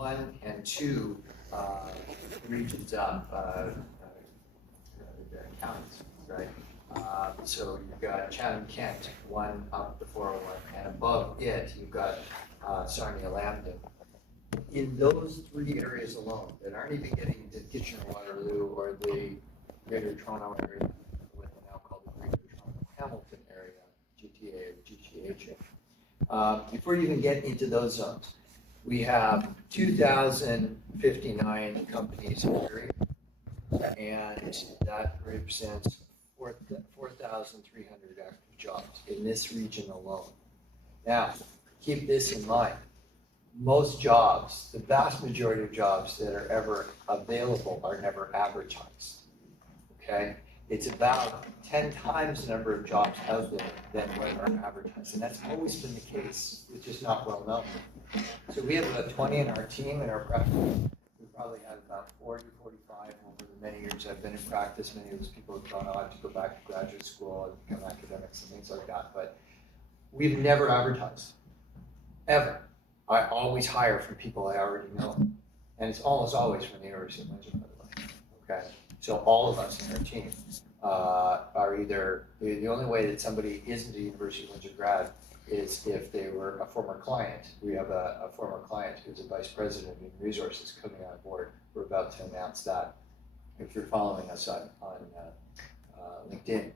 1 and 2 regions up, counties, right? So you've got Chatham-Kent, 1 up the 401, and above it, you've got Sarnia-Lambton. In those 3 areas alone, that aren't even getting into Kitchener-Waterloo or the Greater Toronto area, what they now call the Greater Toronto-Hamilton area, GTA or GTH. Before you even get into those zones, we have 2,059 companies in the area, and that represents 4,300 active jobs in this region alone. Now, keep this in mind. Most jobs, the vast majority of jobs that are ever available are never advertised, okay? It's about 10 times the number of jobs out there than what are advertised, and that's always been the case. It's just not well known. So we have about 20 in our team, in our practice. We probably had about 40, 45 over the many years I've been in practice. Many of those people have gone on to go back to graduate school and become academics and things like that, but we've never advertised, ever. I always hire from people I already know, and it's almost always from the University of Windsor, by the way, okay? So all of us in our team are either, the only way that somebody isn't a University of Windsor grad is if they were a former client. We have a former client who's a vice president of human resources coming on board. We're about to announce that. If you're following us on LinkedIn,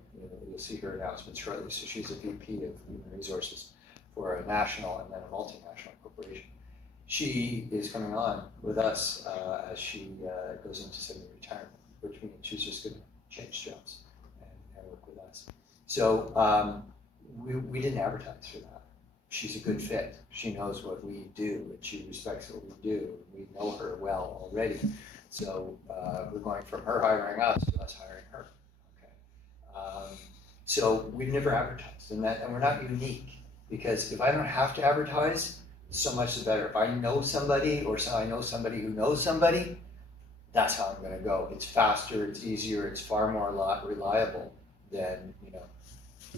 you'll see her announcement shortly. So she's a VP of human resources for a national and then a multinational corporation. She is coming on with us as she goes into semi-retirement, which means she's just going to change jobs and work with us. So we didn't advertise for that. She's a good fit. She knows what we do, and she respects what we do. We know her well already. So we're going from her hiring us to us hiring her. Okay. So we've never advertised, and we're not unique. Because if I don't have to advertise, so much the better. If I know somebody or I know somebody who knows somebody, that's how I'm going to go. It's faster, it's easier, it's far more reliable than,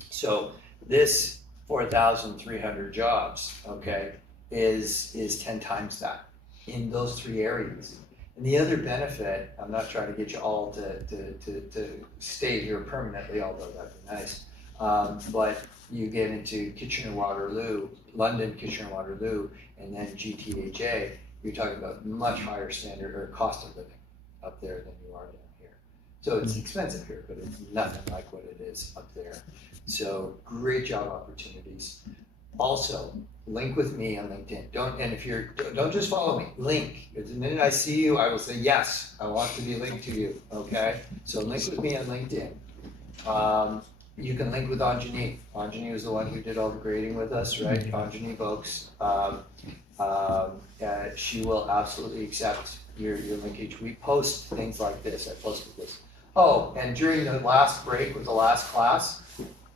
So this 4,300 jobs, okay, is 10 times that in those 3 areas. And the other benefit, I'm not trying to get you all to stay here permanently, although that'd be nice. But you get into Kitchener-Waterloo, London, Kitchener-Waterloo, and then GTHA, you're talking about much higher standard or cost of living up there than you are down here. So it's expensive here, but it's nothing like what it is up there. So great job opportunities. Also, link with me on LinkedIn. Don't just follow me, link. The minute I see you, I will say, yes, I want to be linked to you, okay? So link with me on LinkedIn. You can link with Anjani. Anjani was the one who did all the grading with us, right? Anjani Vokes. She will absolutely accept your linkage. We post things like this. I posted this. Oh, and during the last break with the last class,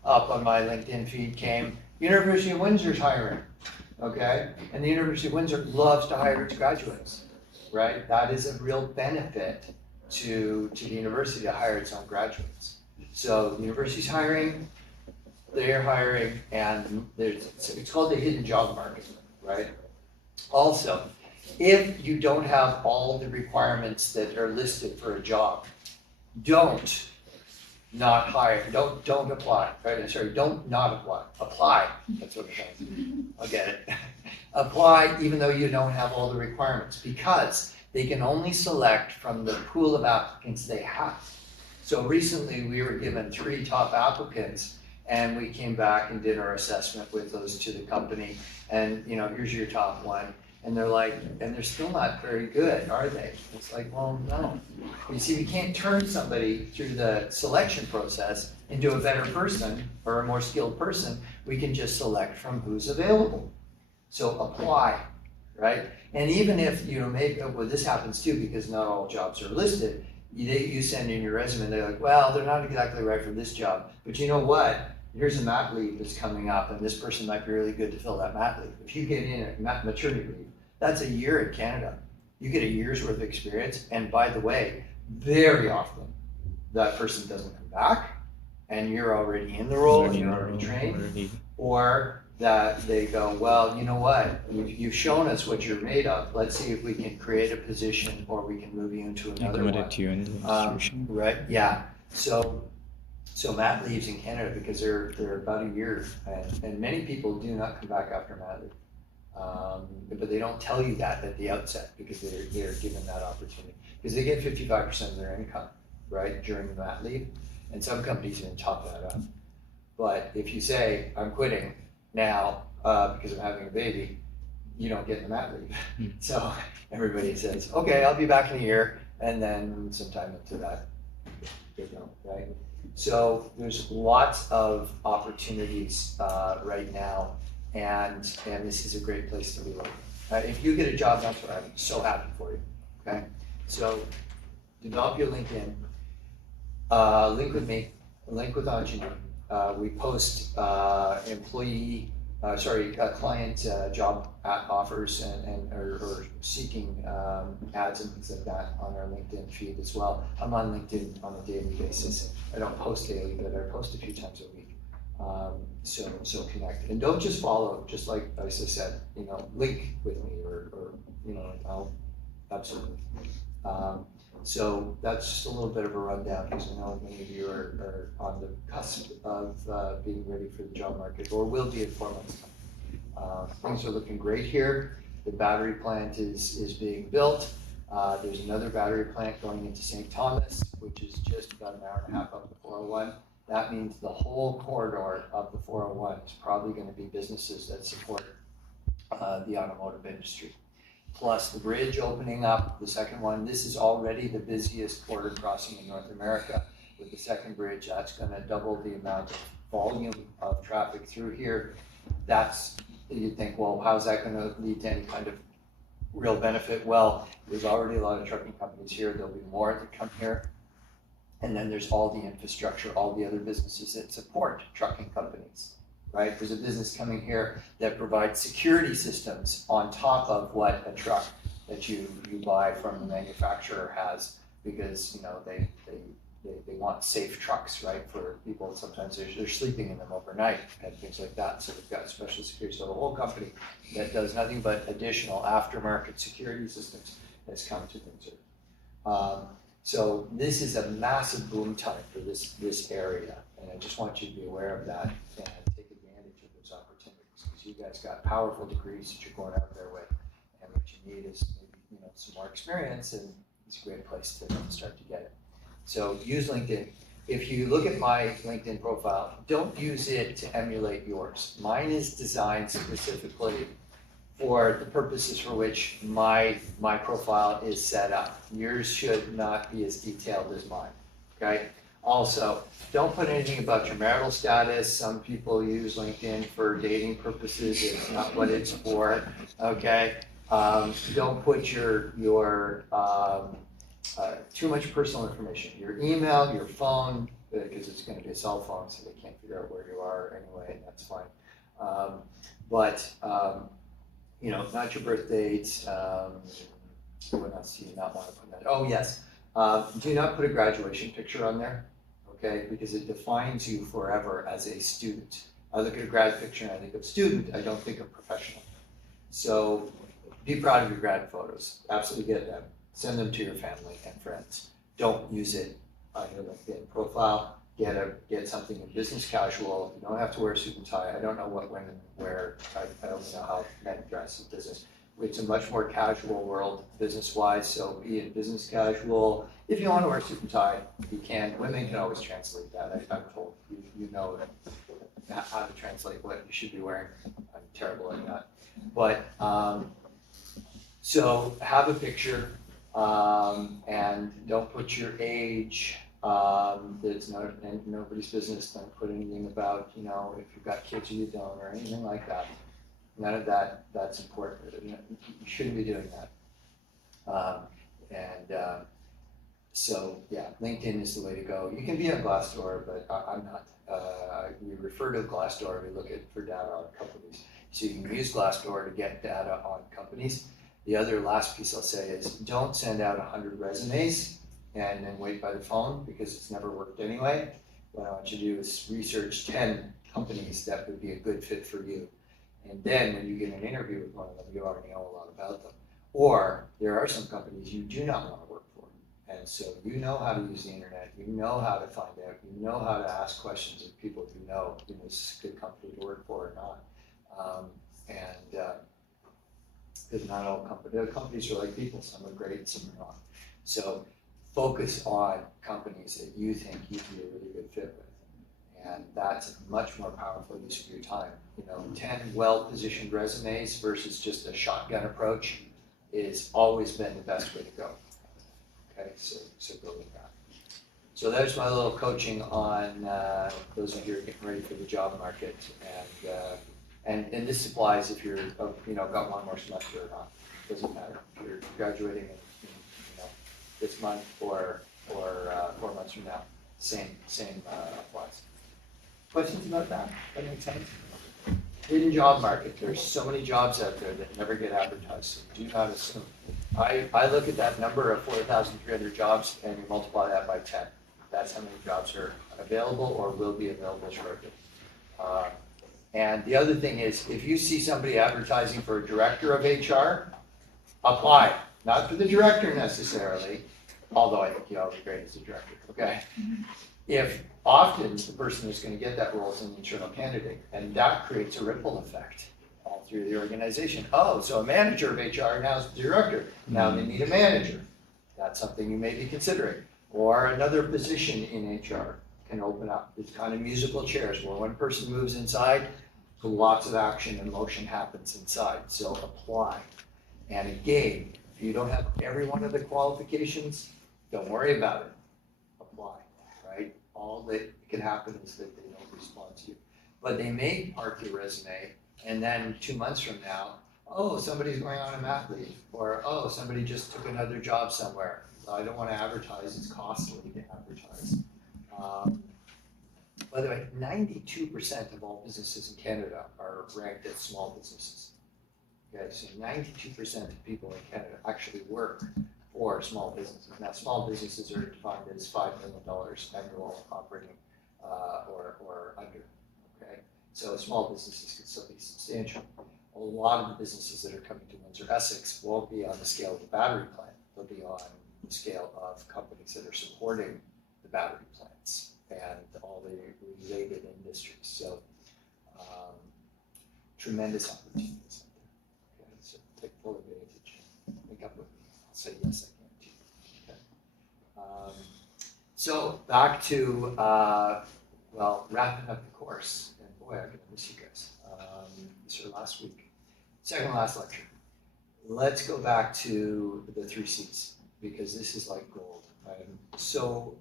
up on my LinkedIn feed came, University of Windsor's hiring, okay? And the University of Windsor loves to hire its graduates, right? That is a real benefit to the university to hire its own graduates. So the university's hiring, they're hiring, and it's called the hidden job market, right? Also, if you don't have all the requirements that are listed for a job, don't not hire, don't apply, right? Sorry, don't not apply, apply, that's what it means. I'll get it. Apply even though you don't have all the requirements, because they can only select from the pool of applicants they have. So recently we were given 3 top applicants, and we came back and did our assessment with those to the company, and here's your top one. And they're like, and they're still not very good, are they? It's like, well, no. You see, we can't turn somebody through the selection process into a better person or a more skilled person. We can just select from who's available. So apply, right? And even if, maybe, well, this happens too, because not all jobs are listed. You send in your resume, and they're like, well, they're not exactly right for this job. But you know what? Here's a mat leave that's coming up, and this person might be really good to fill that mat leave. If you get in a maternity leave, that's a year in Canada. You get a year's worth of experience, and by the way, very often that person doesn't come back, and you're already in the role, and you're already trained, or that they go, well, you know what, you've shown us what you're made of. Let's see if we can create a position or we can move you into another one. Accommodate you in the institution. Right, yeah. So Matt leaves in Canada because they're about a year, and many people do not come back after Matt leave. But they don't tell you that at the outset because they're given that opportunity. Because they get 55% of their income, right, during the mat leave. And some companies even top that up. But if you say, I'm quitting now because I'm having a baby, you don't get the mat leave. So everybody says, okay, I'll be back in a year. And then sometime into that, they don't, right? So there's lots of opportunities right now. And this is a great place to be looking. If you get a job, that's what I'm so happy for you, okay? So develop your LinkedIn, link with me, link with Anjani. We post client job offers or seeking ads and things like that on our LinkedIn feed as well. I'm on LinkedIn on a daily basis. I don't post daily, but I post a few times a week. So connect, and don't just follow, just like I said, link with me or I'll absolutely. So that's just a little bit of a rundown because I know many of you are on the cusp of being ready for the job market or will be in 4 months. Things are looking great here. The battery plant is being built. There's another battery plant going into St. Thomas, which is just about an hour and a half up the 401. That means the whole corridor of the 401 is probably going to be businesses that support the automotive industry. Plus the bridge opening up, the second one. This is already the busiest border crossing in North America. With the second bridge, that's going to double the amount of volume of traffic through here. You'd think, well, how's that going to lead to any kind of real benefit? Well, there's already a lot of trucking companies here. There'll be more that come here. And then there's all the infrastructure, all the other businesses that support trucking companies, right? There's a business coming here that provides security systems on top of what a truck that you buy from the manufacturer has, because they want safe trucks, right? For people, sometimes they're sleeping in them overnight and things like that. So they've got special security. So the whole company that does nothing but additional aftermarket security systems has come to Windsor. So this is a massive boom time for this area, and I just want you to be aware of that and take advantage of those opportunities, because you guys got powerful degrees that you're going out there with, and what you need is maybe some more experience, and it's a great place to start to get it. So use LinkedIn. If you look at my LinkedIn profile, don't use it to emulate yours. Mine is designed specifically for the purposes for which my profile is set up. Yours should not be as detailed as mine, okay? Also, don't put anything about your marital status. Some people use LinkedIn for dating purposes. It's not what it's for, okay? Don't put your too much personal information. Your email, your phone, because it's gonna be a cell phone, so they can't figure out where you are anyway, and that's fine. Not your birth date. What else do you not want to put that? Oh, yes. Do not put a graduation picture on there, okay? Because it defines you forever as a student. I look at a grad picture and I think of student, I don't think of professional. So be proud of your grad photos. Absolutely get them. Send them to your family and friends. Don't use it on your LinkedIn profile. Get something in business casual. You don't have to wear a suit and tie. I don't know what women wear. I don't know how men dress in business. It's a much more casual world business-wise, so be in business casual. If you want to wear a suit and tie, you can. Women can always translate that. I'm told you know how to translate what you should be wearing. I'm terrible at that. But so have a picture and don't put your age. It's nobody's business. Don't put anything about, if you've got kids or you don't, or anything like that. None of that's important. You shouldn't be doing that. So yeah, LinkedIn is the way to go. You can be on Glassdoor, but I'm not. We refer to Glassdoor, we look for data on companies. So you can use Glassdoor to get data on companies. The other last piece I'll say is don't send out 100 resumes and then wait by the phone, because it's never worked anyway. What I want you to do is research 10 companies that would be a good fit for you. And then when you get an interview with one of them, you already know a lot about them. Or there are some companies you do not want to work for. And so you know how to use the internet, you know how to find out, you know how to ask questions of people you know this is a good company to work for or not. Because not all companies are like people, some are great, some are not. So focus on companies that you think you'd be a really good fit with. And that's a much more powerful use of your time. 10 well-positioned resumes versus just a shotgun approach is always been the best way to go. Okay, so go with that. So there's my little coaching on those of you who are getting ready for the job market, and this applies if you're got one more semester or not. Doesn't matter if you're graduating in this month or 4 months from now. Same applies. Questions about that? That makes sense. Hidden job market. There's so many jobs out there that never get advertised. So do not assume. I look at that number of 4,300 jobs and you multiply that by 10. That's how many jobs are available or will be available shortly. And the other thing is, if you see somebody advertising for a director of HR, apply. Not for the director necessarily, although I think you all be great as a director, okay? If often the person who's going to get that role is an internal candidate, and that creates a ripple effect all through the organization. Oh, so a manager of HR now is the director. Now they need a manager. That's something you may be considering. Or another position in HR can open up. It's kind of musical chairs where one person moves inside, lots of action and motion happens inside. So apply. And again, if you don't have every one of the qualifications, don't worry about it. Apply, right? All that can happen is that they don't respond to you. But they may park your resume, and then 2 months from now, oh, somebody's going on a mat leave, or oh, somebody just took another job somewhere. I don't want to advertise, it's costly to advertise. By the way, 92% of all businesses in Canada are ranked as small businesses. Okay, so 92% of people in Canada actually work for small businesses. Now, small businesses are defined as $5 million annual operating or under. Okay, so small businesses can still be substantial. A lot of the businesses that are coming to Windsor Essex won't be on the scale of the battery plant. They'll be on the scale of companies that are supporting the battery plants and all the related industries. So tremendous opportunities out there. Okay, so take full advantage. Make up with me. I'll say yes, I can too. Okay. So back to wrapping up the course. And boy, I'm gonna miss you guys. This was last week, second to last lecture. Let's go back to the 3 C's because this is like gold. So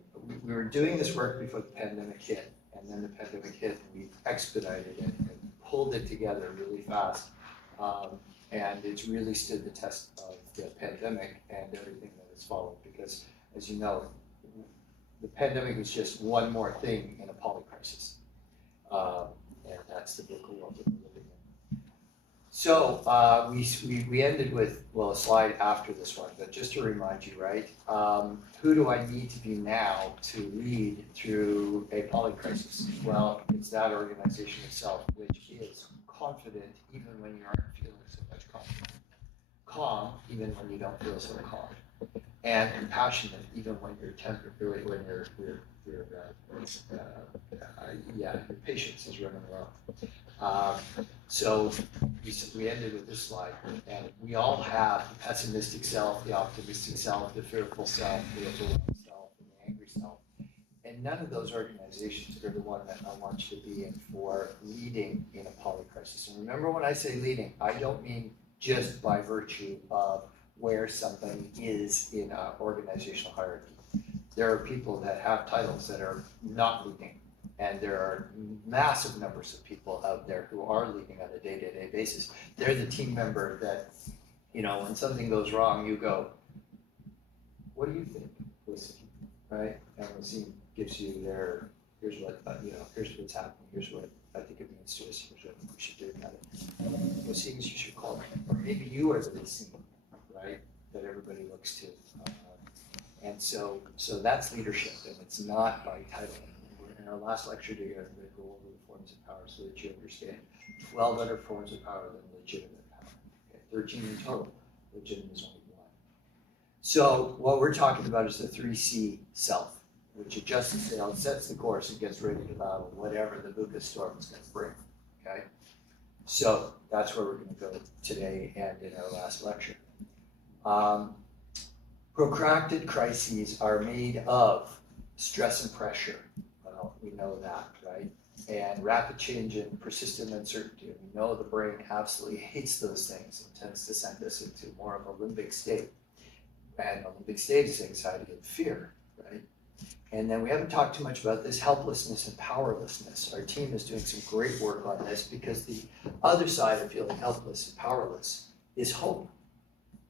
we were doing this work before the pandemic hit, and then the pandemic hit, and we expedited it and pulled it together really fast. And it's really stood the test of the pandemic and everything that has followed because, as you know, the pandemic was just one more thing in a polycrisis. And that's the biblical world that we're living in. So we ended with, well, a slide after this one, but just to remind you, right? Who do I need to be now to lead through a polycrisis? Well, it's that organization itself, which is confident even when you aren't feeling so much confident. Calm even when you don't feel so calm. And compassionate even when your your patience is running low. So we ended with this slide, and we all have the pessimistic self, the optimistic self, the fearful self, the overwhelmed self, and the angry self. And none of those organizations are the one that I want you to be in for leading in a polycrisis. And remember when I say leading, I don't mean just by virtue of where somebody is in an organizational hierarchy. There are people that have titles that are not leading, and there are massive numbers of people out there who are leading on a day-to-day basis. They're the team member that, when something goes wrong, you go, what do you think, Wasim? Right? And Wasim gives you here's what's happening, here's what I think it means to us, here's what we should do about it. Wasim, you should call me. Or maybe you are the Wasim, right, that everybody looks to. And so that's leadership, and it's not by title. our last lecture together, I'm going to go over the forms of power so that you understand 12 other forms of power than legitimate power. Okay, 13 in total, legitimate is only one. So what we're talking about is the 3C self, which adjusts the sail, sets the course, and gets ready to battle whatever the VUCA storm is going to bring. Okay, so that's where we're going to go today and in our last lecture. Protracted crises are made of stress and pressure. Well, we know that, right? And rapid change and persistent uncertainty. We know the brain absolutely hates those things and tends to send us into more of a limbic state. And a limbic state is anxiety and fear, right? And then we haven't talked too much about this helplessness and powerlessness. Our team is doing some great work on this because the other side of feeling helpless and powerless is hope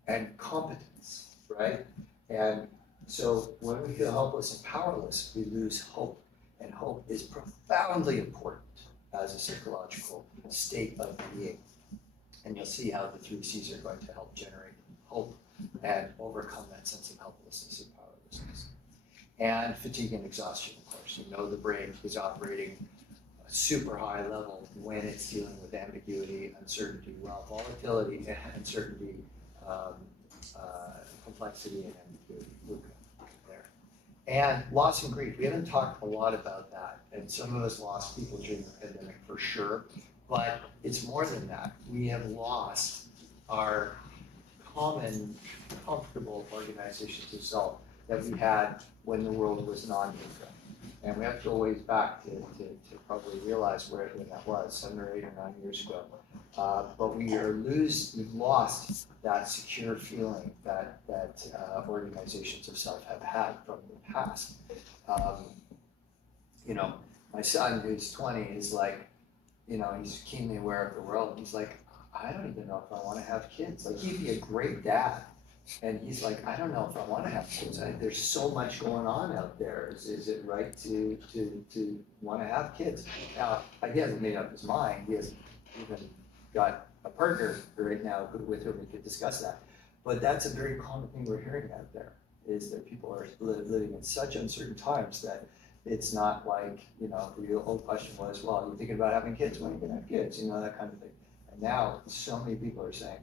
and competence, right? And so when we feel helpless and powerless, we lose hope. And hope is profoundly important as a psychological state of being. And you'll see how the 3 C's are going to help generate hope and overcome that sense of helplessness and powerlessness. And fatigue and exhaustion, of course. You know the brain is operating a super high level when it's dealing with ambiguity, uncertainty, well, volatility, and uncertainty, complexity, and ambiguity. There. And loss and grief. We haven't talked a lot about that. And some of us lost people during the pandemic for sure. But it's more than that. We have lost our common, comfortable organizations of self that we had when the world was non-VUCA. And we have to go ways back to probably realize when that was, 7 or 8 or 9 years ago. But we've lost that secure feeling that organizations of self have had from the past. You know, my son, who's 20, is like, you know, he's keenly aware of the world. He's like, I don't even know if I want to have kids. Like, he'd be a great dad. And he's like, I don't know if I want to have kids. There's so much going on out there. Is it right to want to have kids? Now, he hasn't made up his mind. He hasn't even got a partner right now with whom we could discuss that. But that's a very common thing we're hearing out there, is that people are living in such uncertain times that it's not like, you know, the old question was, well, you're thinking about having kids, when are you going to have kids? You know, that kind of thing. And now so many people are saying,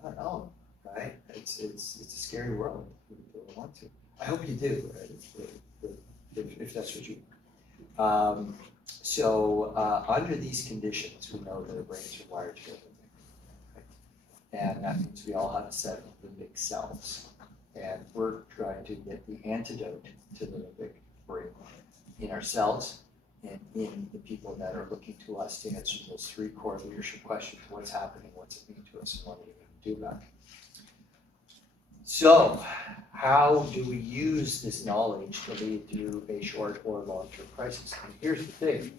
I don't know. Right? It's a scary world. People don't want to. I hope you do, right? If that's what you want. So under these conditions, we know that our brains are wired to go limbic, right? And that means we all have a set of limbic cells. And we're trying to get the antidote to the limbic brain in ourselves and in the people that are looking to us to answer those 3 core leadership questions. What's happening? What's it mean to us? And what are we going to do about it? So, how do we use this knowledge to lead through a short or long-term crisis? And here's the thing,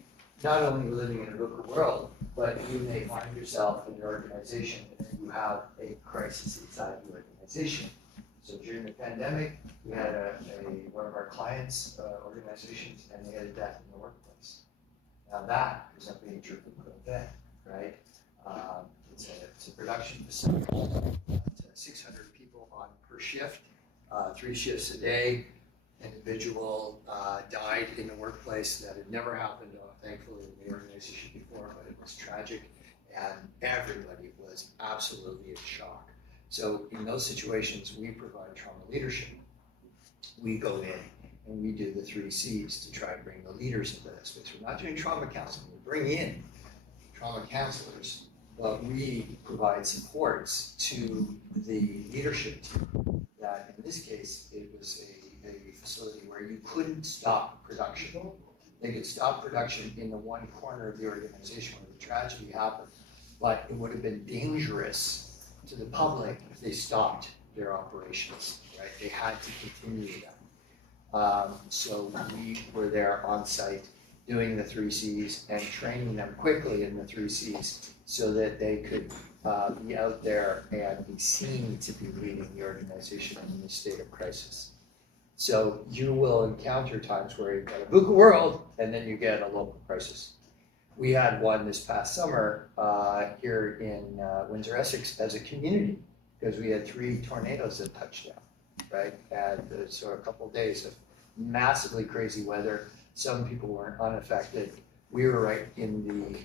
not only are you living in a VUCA world, but you may find yourself in your organization and you have a crisis inside your organization. So during the pandemic, we had one of our clients' organizations, and they had a death in the workplace. Now that is a major VUCA event, right? It's a production facility. It's 600 people on per shift, 3 shifts a day. Individual died in the workplace. That had never happened, thankfully, in the organization before, but it was tragic, and everybody was absolutely in shock. So in those situations, we provide trauma leadership. We go in and we do the 3 C's to try and bring the leaders into that space. We're not doing trauma counseling. We bring in trauma counselors, but we provide supports to the leadership team. That in this case, it was a facility where you couldn't stop production. They could stop production in the one corner of the organization where the tragedy happened, but it would have been dangerous to the public if they stopped their operations, right? They had to continue that. So we were there on site doing the 3 C's and training them quickly in the 3 C's so that they could be out there and be seen to be leading the organization in this state of crisis. So you will encounter times where you've got a VUCA world and then you get a local crisis. We had one this past summer here in Windsor, Essex as a community, because we had 3 tornadoes that touched down, right? And so a couple of days of massively crazy weather, Some people weren't unaffected. We were right in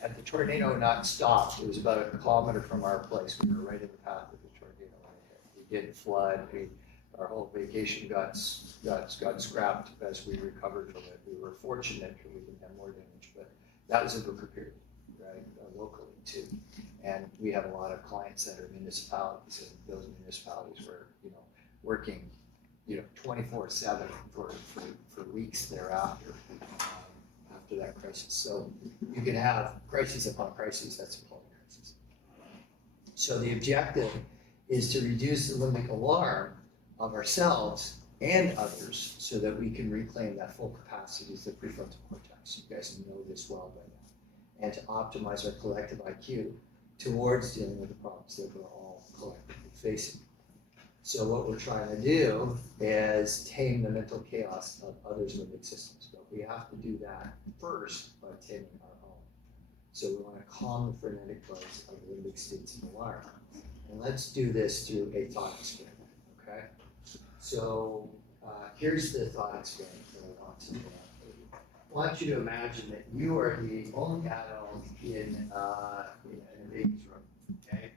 had the tornado not stopped, it was about 1 kilometer from our place. We were right in the path of the tornado when it hit. We didn't flood. Our whole vacation got scrapped as we recovered from it. We were fortunate that we didn't have more damage, but that was a Brooker period, right, locally too. And we have a lot of clients that are municipalities, and those municipalities were, working, 24/7 for weeks thereafter, after that crisis. So you can have crisis upon crisis, that's a public crisis. So the objective is to reduce the limbic alarm of ourselves and others so that we can reclaim that full capacity of the prefrontal cortex. You guys know this well by now. And to optimize our collective IQ towards dealing with the problems that we're all collectively facing. So what we're trying to do is tame the mental chaos of others' limbic systems. But we have to do that first by taming our own. So we want to calm the frenetic buzz of limbic states of alarm. And let's do this through a thought experiment, okay? So here's the thought experiment that I want to do. I want you to imagine that you are the only adult in a baby's room, okay?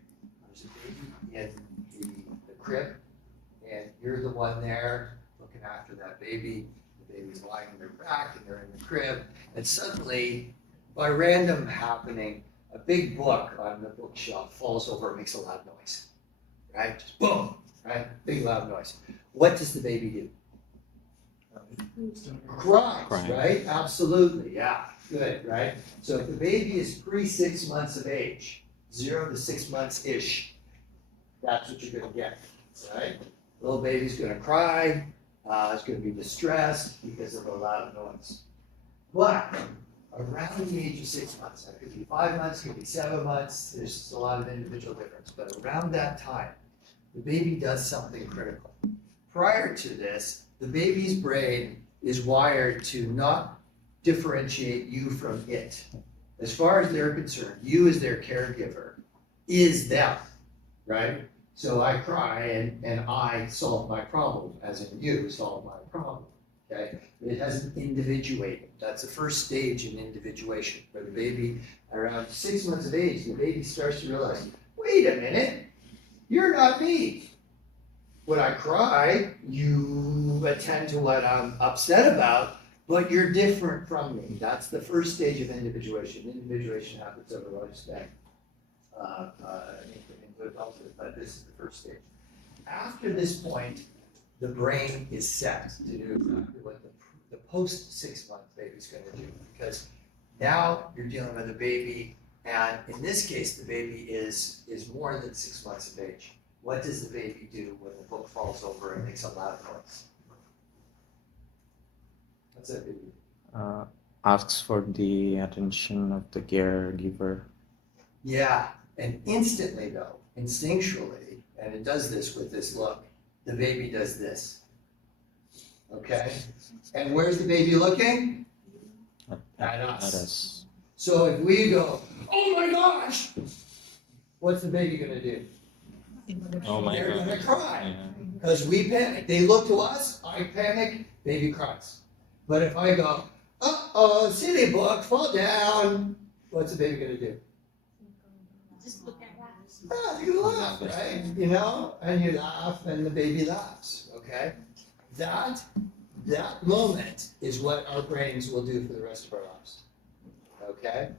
There's a baby in the crib, and you're the one there looking after that baby. The baby's lying on their back, and they're in the crib, and suddenly, by random happening, a big book on the bookshelf falls over and makes a loud noise, right? Just boom, right? Big loud noise. What does the baby do? Cries, right? Absolutely, yeah, good, right? So if the baby is 6 months of age, 0 to 6 months-ish, that's what you're gonna get, right? Little baby's gonna cry, it's gonna be distressed because of a loud noise. But around the age of 6 months, that could be 5 months, could be 7 months, there's a lot of individual difference, but around that time, the baby does something critical. Prior to this, the baby's brain is wired to not differentiate you from it. As far as they're concerned, you as their caregiver is them, right? So I cry and I solve my problem, as in you solve my problem, okay? It hasn't individuated. That's the first stage in individuation, where the baby, around 6 months of age, the baby starts to realize, wait a minute, you're not me. When I cry, you attend to what I'm upset about, but you're different from me. That's the first stage of individuation. Individuation happens over a lifespan into adulthood, but this is the first stage. After this point, the brain is set to do exactly what the post 6 month baby is going to do, because now you're dealing with a baby, and in this case, the baby is more than 6 months of age. What does the baby do when the book falls over and makes a loud noise? What's that baby? Asks for the attention of the caregiver. Yeah, and instantly though, instinctually, and it does this with this look, the baby does this. Okay? And where's the baby looking? At us. So if we go, oh my gosh, what's the baby gonna do? Oh my They're God. gonna cry. Yeah. Because we panic. They look to us, I panic, baby cries. But if I go, uh-oh, silly book, fall down, what's the baby gonna do? Just look at that. Ah, you laugh, right? And you laugh and the baby laughs, okay? That moment is what our brains will do for the rest of our lives, okay?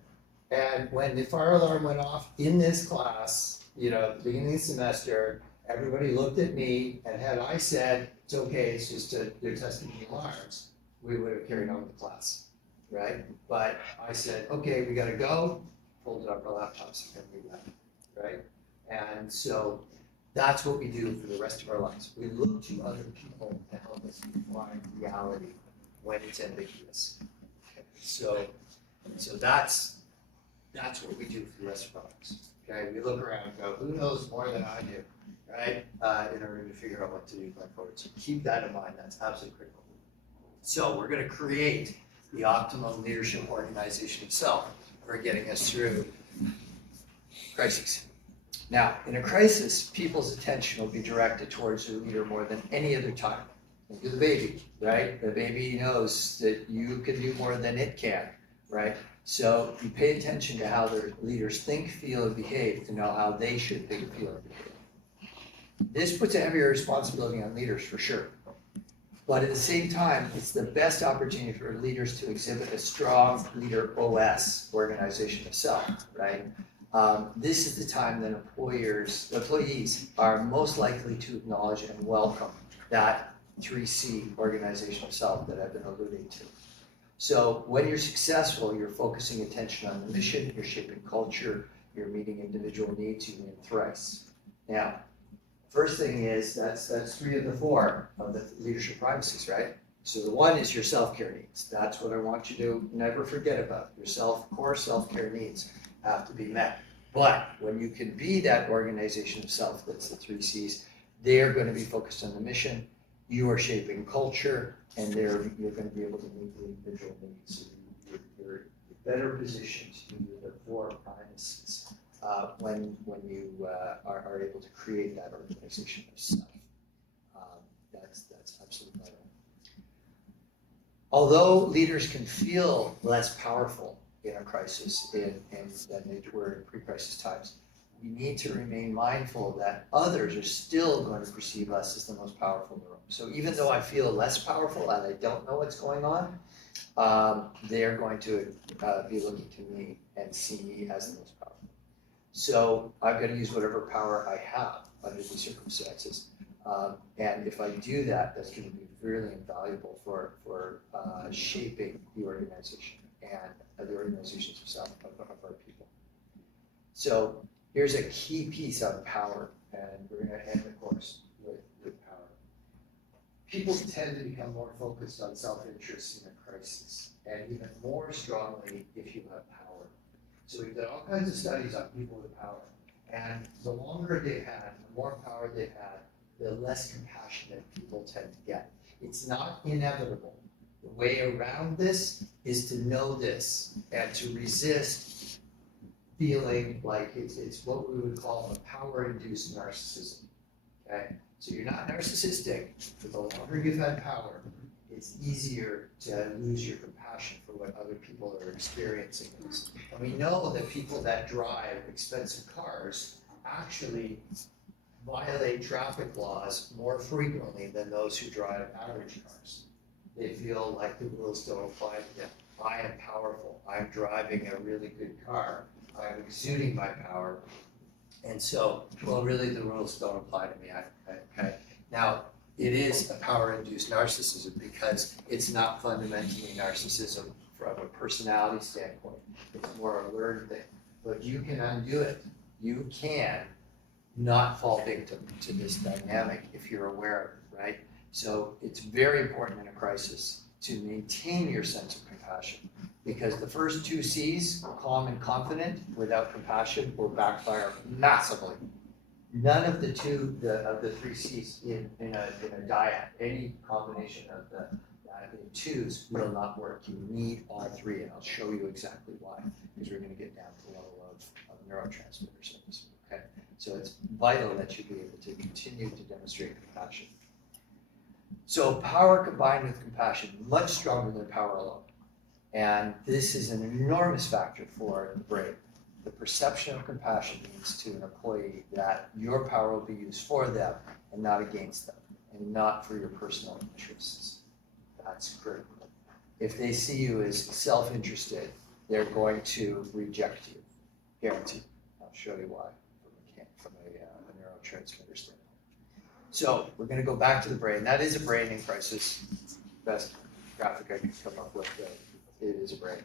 And when the fire alarm went off in this class, beginning of the semester, everybody looked at me, and had I said, it's okay, it's just they're testing the alarms, we would have carried on with the class, right? But I said, okay, we gotta go, folded up our laptops, and we left, right? And so that's what we do for the rest of our lives. We look to other people to help us define reality when it's ambiguous. Okay? So that's what we do for the rest of our lives. Okay, we look around and go, who knows more than I do, right? In order to figure out what to do going forward. So keep that in mind, that's absolutely critical. So we're gonna create the optimum leadership organization itself for getting us through crises. Now, in a crisis, people's attention will be directed towards their leader more than any other time. Think of the baby, right? The baby knows that you can do more than it can, right? So you pay attention to how their leaders think, feel, and behave to know how they should think, feel, and behave. This puts a heavier responsibility on leaders for sure. But at the same time, it's the best opportunity for leaders to exhibit a strong leader OS, organization of self, right? This is the time that employees are most likely to acknowledge and welcome that 3C organization of self that I've been alluding to. So when you're successful, you're focusing attention on the mission, you're shaping culture, you're meeting individual needs, you win thrice. Now, first thing is, that's 3 of the 4 of the leadership primacies, right? So the 1 is your self-care needs. That's what I want you to never forget about. Your core self-care needs have to be met. But when you can be that organization of self, that's the 3 Cs, they're going to be focused on the mission, you are shaping culture, and you're going to be able to meet the individual needs. So you're better positioned to do the 4 primacies when you are able to create that organization of self. That's absolutely vital. Although leaders can feel less powerful in a crisis than they were in pre-crisis times, we need to remain mindful that others are still going to perceive us as the most powerful in the room. So even though I feel less powerful and I don't know what's going on, they're going to be looking to me and see me as the most powerful. So I've got to use whatever power I have under these circumstances. And if I do that, that's going to be really invaluable for shaping the organization and the organizations of our people. So here's a key piece on power, and we're going to end the course with power. People tend to become more focused on self-interest in a crisis, and even more strongly if you have power. So we've done all kinds of studies on people with power, and the longer they've had, the more power they've had, the less compassionate people tend to get. It's not inevitable. The way around this is to know this and to resist feeling like it's what we would call a power-induced narcissism, okay? So you're not narcissistic, but the longer you've had power, it's easier to lose your compassion for what other people are experiencing. And we know that people that drive expensive cars actually violate traffic laws more frequently than those who drive average cars. They feel like the rules don't apply to them. I am powerful. I'm driving a really good car. I'm exuding my power. And so, well, really the rules don't apply to me. Okay. Now, it is a power-induced narcissism because it's not fundamentally narcissism from a personality standpoint. It's more a learned thing. But you can undo it. You can not fall victim to this dynamic if you're aware of it, right? So it's very important in a crisis to maintain your sense of compassion, because the first 2 C's, calm and confident, without compassion will backfire massively. None of the 3 C's in a dyad, any combination of the 2s will not work. You need all 3, and I'll show you exactly why, because we're going to get down to the level of neurotransmitters in this. Okay, so it's vital that you be able to continue to demonstrate compassion. So power combined with compassion, much stronger than power alone. And this is an enormous factor for the brain. The perception of compassion means to an employee that your power will be used for them and not against them, and not for your personal interests. That's critical. If they see you as self-interested, they're going to reject you, guaranteed. I'll show you why from a neurotransmitter standpoint. So we're going to go back to the brain. That is a brain in crisis. Best graphic I could come up with. It is a brain.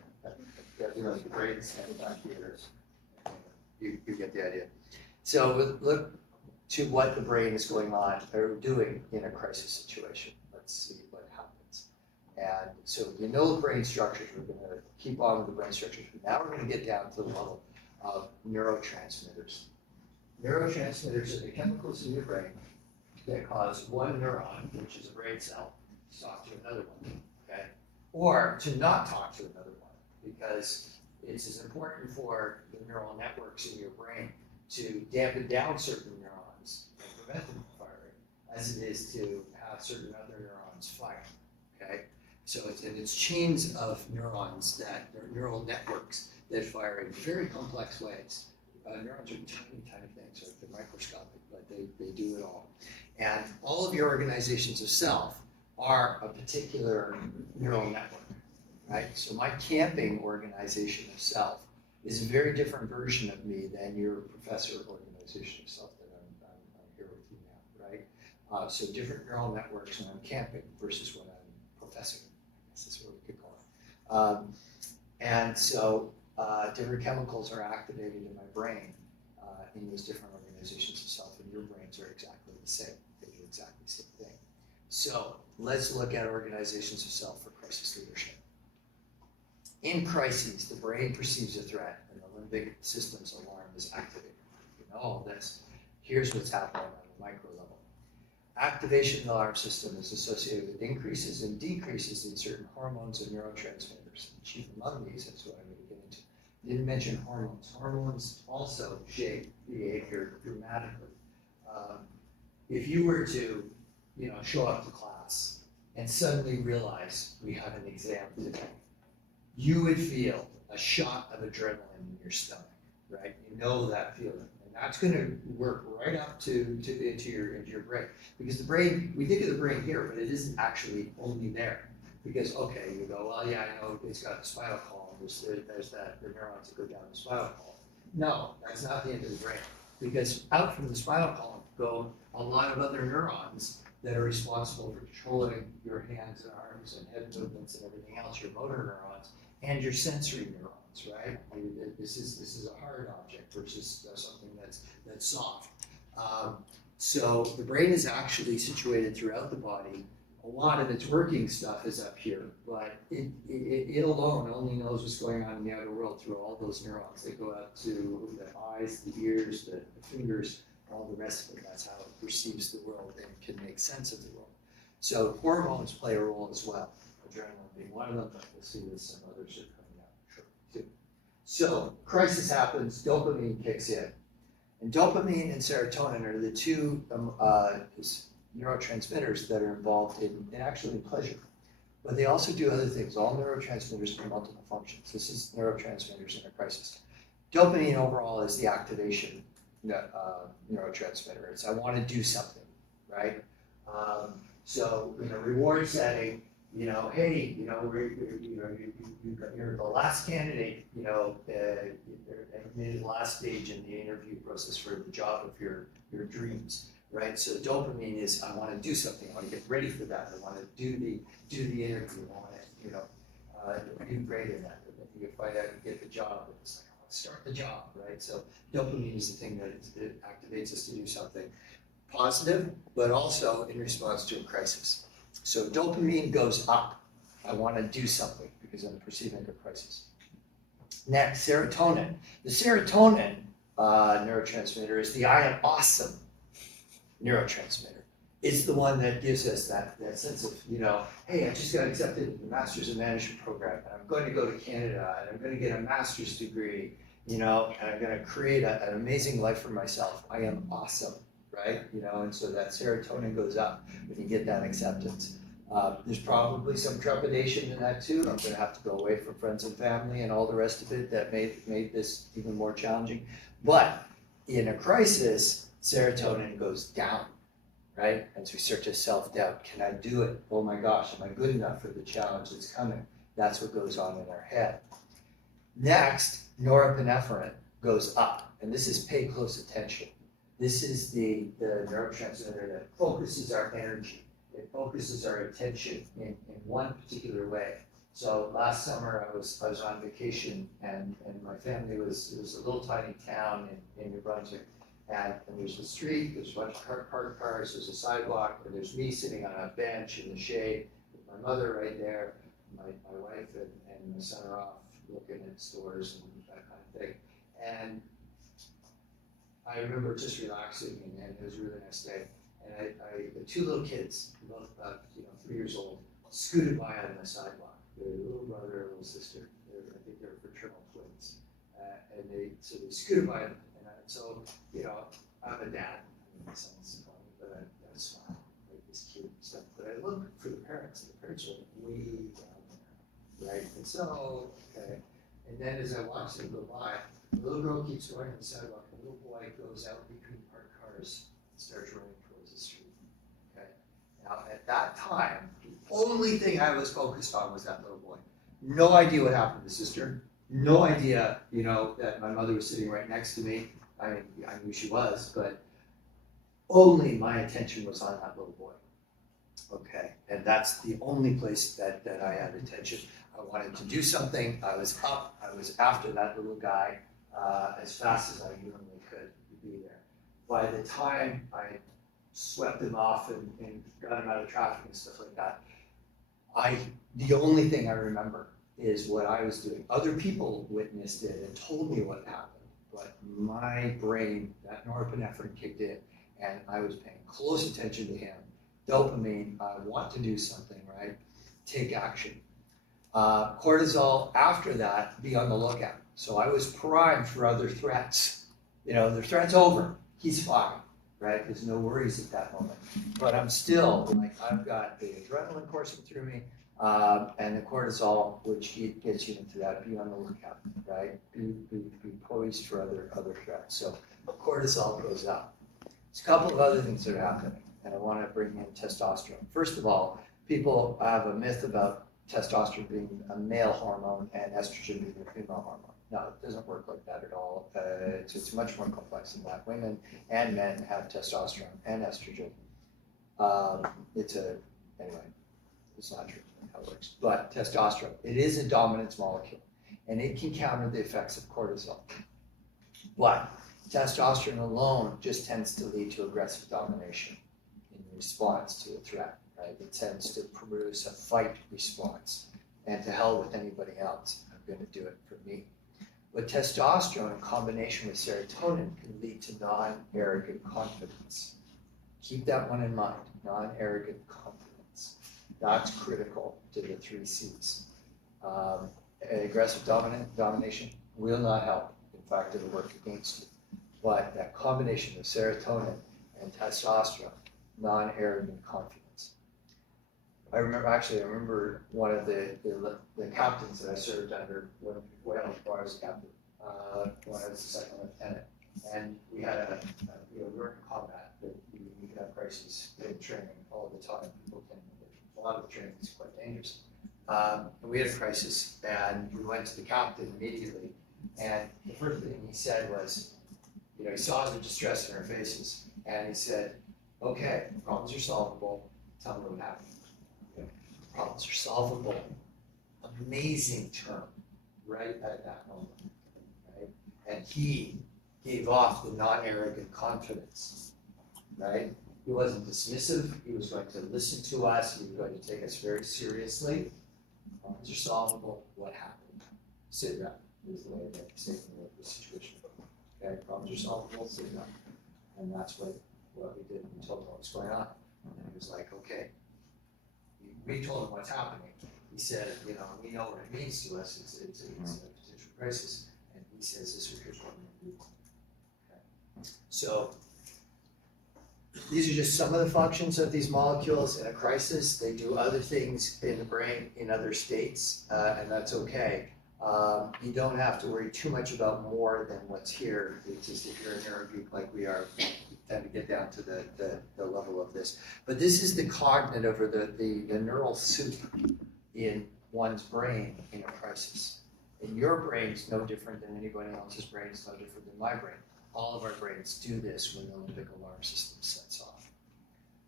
The brain is kind of back here. You get the idea. So look to what the brain is going on or doing in a crisis situation. Let's see what happens. And so you know the brain structures. We're going to keep on with the brain structures. But now we're going to get down to the level of neurotransmitters. Neurotransmitters are the chemicals in your brain that cause one neuron, which is a brain cell, to talk to another one, okay? Or to not talk to another one, because it's as important for the neural networks in your brain to dampen down certain neurons and prevent them from firing, as it is to have certain other neurons fire, okay? So it's chains of neurons that, or neural networks that fire in very complex ways. Neurons are tiny, tiny things, like they're microscopic, but they do it all. And all of your organizations of self are a particular neural network, right? So my camping organization of self is a very different version of me than your professor organization of self that I'm here with you now, right? So different neural networks when I'm camping versus when I'm professing. I guess that's what we could call it. And so different chemicals are activated in my brain in those different organizations of self, and your brains are exactly the same. They do exactly the same thing. So let's look at organizations of self for crisis leadership. In crises, the brain perceives a threat, and the limbic system's alarm is activated. You know all this. Here's what's happening on the micro level. Activation of the alarm system is associated with increases and decreases in certain hormones and neurotransmitters. Chief among these, that's what I'm going to get into. Didn't mention hormones. Hormones also shape behavior dramatically. If you were to, show up to class and suddenly realize we have an exam today, you would feel a shot of adrenaline in your stomach, right? You know that feeling, and that's going to work right up into your brain, because the brain, we think of the brain here, but it isn't actually only there. Because okay, you go, well, yeah, I know it's got the spinal column. There's the neurons that go down the spinal column. No, that's not the end of the brain, because out from the spinal column go a lot of other neurons that are responsible for controlling your hands and arms and head movements and everything else, your motor neurons and your sensory neurons, right? This is a hard object versus something that's soft. So the brain is actually situated throughout the body. A lot of its working stuff is up here, but it alone only knows what's going on in the outer world through all those neurons. They go out to the eyes, the ears, the fingers, all the rest of it. That's how it perceives the world and can make sense of the world. So hormones play a role as well. Adrenaline being one of them, but we'll see that some others are coming out shortly too. So crisis happens, dopamine kicks in. And dopamine and serotonin are the two neurotransmitters that are involved in actually in pleasure. But they also do other things. All neurotransmitters do multiple functions. This is neurotransmitters in a crisis. Dopamine overall is the activation neurotransmitter. It's I want to do something, right? So in a reward setting, hey, you're the last candidate, maybe the last stage in the interview process for the job of your dreams. Right, so dopamine is I want to do something. I want to get ready for that. I want to do the interview. I want to do great in that. You find out you get the job. It's like I want to start the job, right? So dopamine is the thing that it activates us to do something positive, but also in response to a crisis. So dopamine goes up. I want to do something because I'm perceiving a crisis. Next, serotonin. The serotonin neurotransmitter is the I am awesome neurotransmitter. It's the one that gives us that sense of, hey, I just got accepted in the Masters in Management program, and I'm going to go to Canada, and I'm going to get a master's degree, and I'm going to create an amazing life for myself. I am awesome, right? And so that serotonin goes up when you get that acceptance. There's probably some trepidation in that too. I'm going to have to go away from friends and family and all the rest of it that made this even more challenging. But in a crisis, serotonin goes down, right? As we start to self-doubt, can I do it? Oh my gosh, am I good enough for the challenge that's coming? That's what goes on in our head. Next, norepinephrine goes up, and this is pay close attention. This is the neurotransmitter that focuses our energy. It focuses our attention in one particular way. So last summer I was on vacation, and my family was a little tiny town in New Brunswick. And there's the street, there's a bunch of parked cars, there's a sidewalk, and there's me sitting on a bench in the shade with my mother right there, my wife and my son are off looking at stores and that kind of thing. And I remember just relaxing, and it was a really nice day. And the two little kids, both about 3 years old, scooted by on the sidewalk. Their little brother and little sister. I think they're fraternal twins. And they scooted by, and so I'm a dad. I mean, it sounds funny, but I smile like this cute stuff. said, so, okay. And then as I watched them go by, the little girl keeps going on the sidewalk, and the little boy goes out between parked cars and starts running towards the street. Okay. Now, at that time, the only thing I was focused on was that little boy. No idea what happened to the sister. No idea, you know, that my mother was sitting right next to me. I knew she was, but only my attention was on that little boy. Okay, and that's the only place that I had attention. I wanted to do something. I was up. I was after that little guy as fast as I humanly could be there. By the time I swept him off and got him out of traffic and stuff like that, the only thing I remember is what I was doing. Other people witnessed it and told me what happened, but my brain, that norepinephrine kicked in, and I was paying close attention to him. Dopamine, I want to do something, right? Take action. Cortisol, after that, be on the lookout. So I was primed for other threats. You know, the threat's over. He's fine, right? There's no worries at that moment. But I'm still, like, I've got the adrenaline coursing through me, and the cortisol, which gets you into that, be on the lookout, right? Be poised for other threats. So cortisol goes up. There's a couple of other things that are happening, and I want to bring in testosterone. First of all, people have a myth about testosterone being a male hormone and estrogen being a female hormone. No, it doesn't work like that at all. It's much more complex than that. Women and men have testosterone and estrogen. Anyway, it's not true how it works. But testosterone, it is a dominance molecule, and it can counter the effects of cortisol. But testosterone alone just tends to lead to aggressive domination in response to a threat, right? It tends to produce a fight response, and to hell with anybody else. I'm going to do it for me. But testosterone in combination with serotonin can lead to non-arrogant confidence. Keep that one in mind, non-arrogant confidence. That's critical to the 3 C's. Aggressive domination will not help. In fact, it'll work against you. But that combination of serotonin and testosterone, non-arrogant confidence. I remember one of the captains that I served under when I was a captain, when I was a second lieutenant. And we had we were in combat, but we could have crises in training all the time. A lot of the training is quite dangerous. And we had a crisis, and we went to the captain immediately. And the first thing he said was, you know, he saw the distress in our faces, and he said, okay, problems are solvable, tell me what happened. Problems are solvable. Amazing term, right at that moment, right? And he gave off the non-arrogant confidence, right? He wasn't dismissive. He was going to listen to us. He was going to take us very seriously. Problems are solvable. What happened? Sit down is the way that he's taking the situation. Okay, problems are solvable. Sit down. And that's what we did. We told him what was going on. And he was like, okay. We told him what's happening. He said, you know, we know what it means to us. It's a potential crisis. And he says, this is what we're going to do. Okay. So these are just some of the functions of these molecules in a crisis. They do other things in the brain in other states, and that's okay. You don't have to worry too much about more than what's here. It's just if you're a neurogeek like we are, you tend to get down to the level of this. But this is the cognitive or the neural soup in one's brain in a crisis. And your brain's no different than anybody else's brain. It's no different than my brain. All of our brains do this when the limbic alarm system sets off.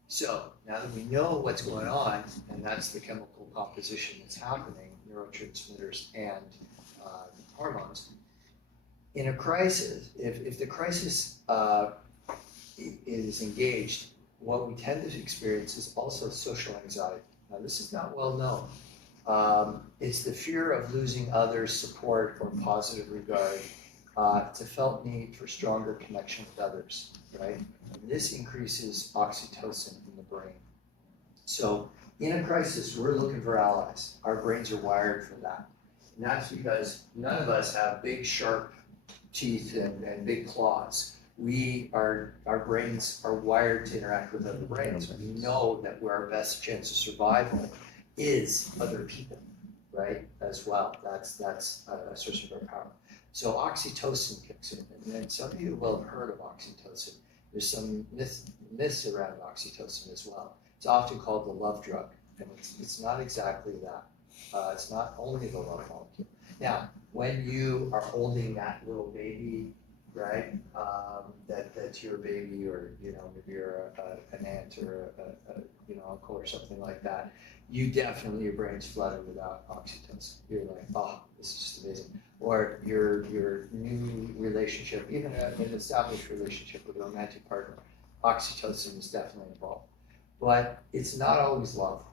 So now that we know what's going on, and that's the chemical composition that's happening, neurotransmitters and hormones, in a crisis, if the crisis is engaged, what we tend to experience is also social anxiety. Now, this is not well known. It's the fear of losing others' support or positive regard. It's a felt need for stronger connection with others, right? And this increases oxytocin in the brain. So in a crisis, we're looking for allies. Our brains are wired for that. And that's because none of us have big, sharp teeth and big claws. Our brains are wired to interact with other brains. We know that where our best chance of survival is other people. right, as well. That's a source of our power. So oxytocin kicks in, and some of you will have heard of oxytocin. There's some myths around oxytocin as well. It's often called the love drug, and it's not exactly that. It's not only the love molecule. Now, when you are holding that little baby, right, that's your baby, or maybe you're an aunt or a uncle or something like that, you definitely, your brain's flooded with oxytocin. You're like, oh, this is just amazing. Or your new relationship, even an established relationship with a romantic partner, oxytocin is definitely involved. But it's not always love,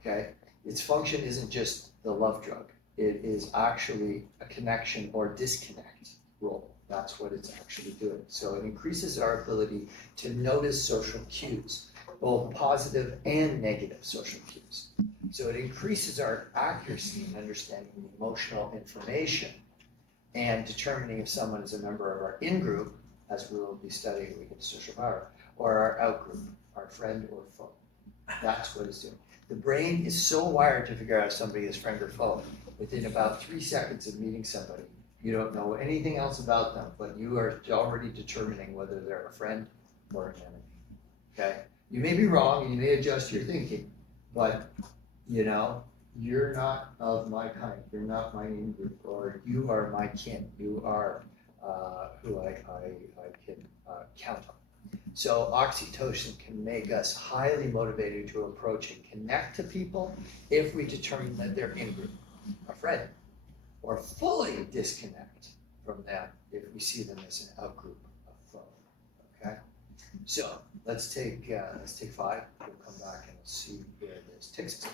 okay? Its function isn't just the love drug. It is actually a connection or disconnect role. That's what it's actually doing. So it increases our ability to notice social cues, both positive and negative social cues. So it increases our accuracy in understanding the emotional information and determining if someone is a member of our in-group, as we will be studying when we get to social power, or our out-group, our friend or foe. That's what it's doing. The brain is so wired to figure out if somebody is friend or foe. Within about 3 seconds of meeting somebody, you don't know anything else about them, but you are already determining whether they're a friend or an enemy, okay? You may be wrong and you may adjust your thinking, but you're not of my kind, you're not my in-group, or you are my kin, you are who I can count on. So oxytocin can make us highly motivated to approach and connect to people if we determine that they're in-group, a friend, or fully disconnect from them if we see them as an out-group of foe, okay? So let's take 5, we'll come back and we'll see where this takes us.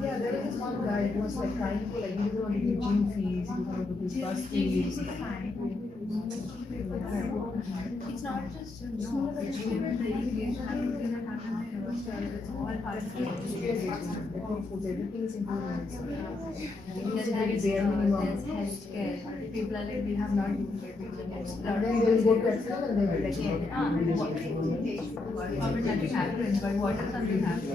Yeah, there was this one guy who was like trying to like he didn't want to give gym fees, he didn't want to give bus fees. It's not just no, the gym and the education everything that happens in university, it's all part of it. Everything is included. Then there is healthcare. People are like, we have not used it. And then they will go to Excel and they will like. Nothing happens, but what if something happens?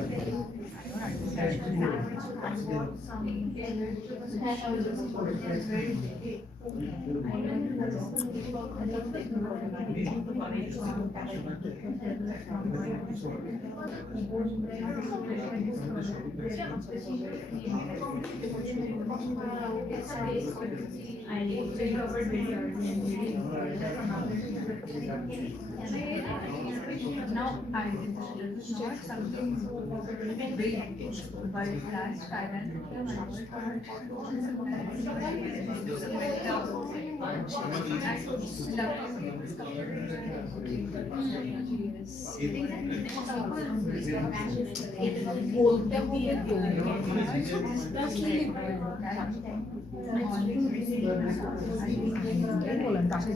Now, I this is not something big, but last বলতে হবে তো বলেন কাকে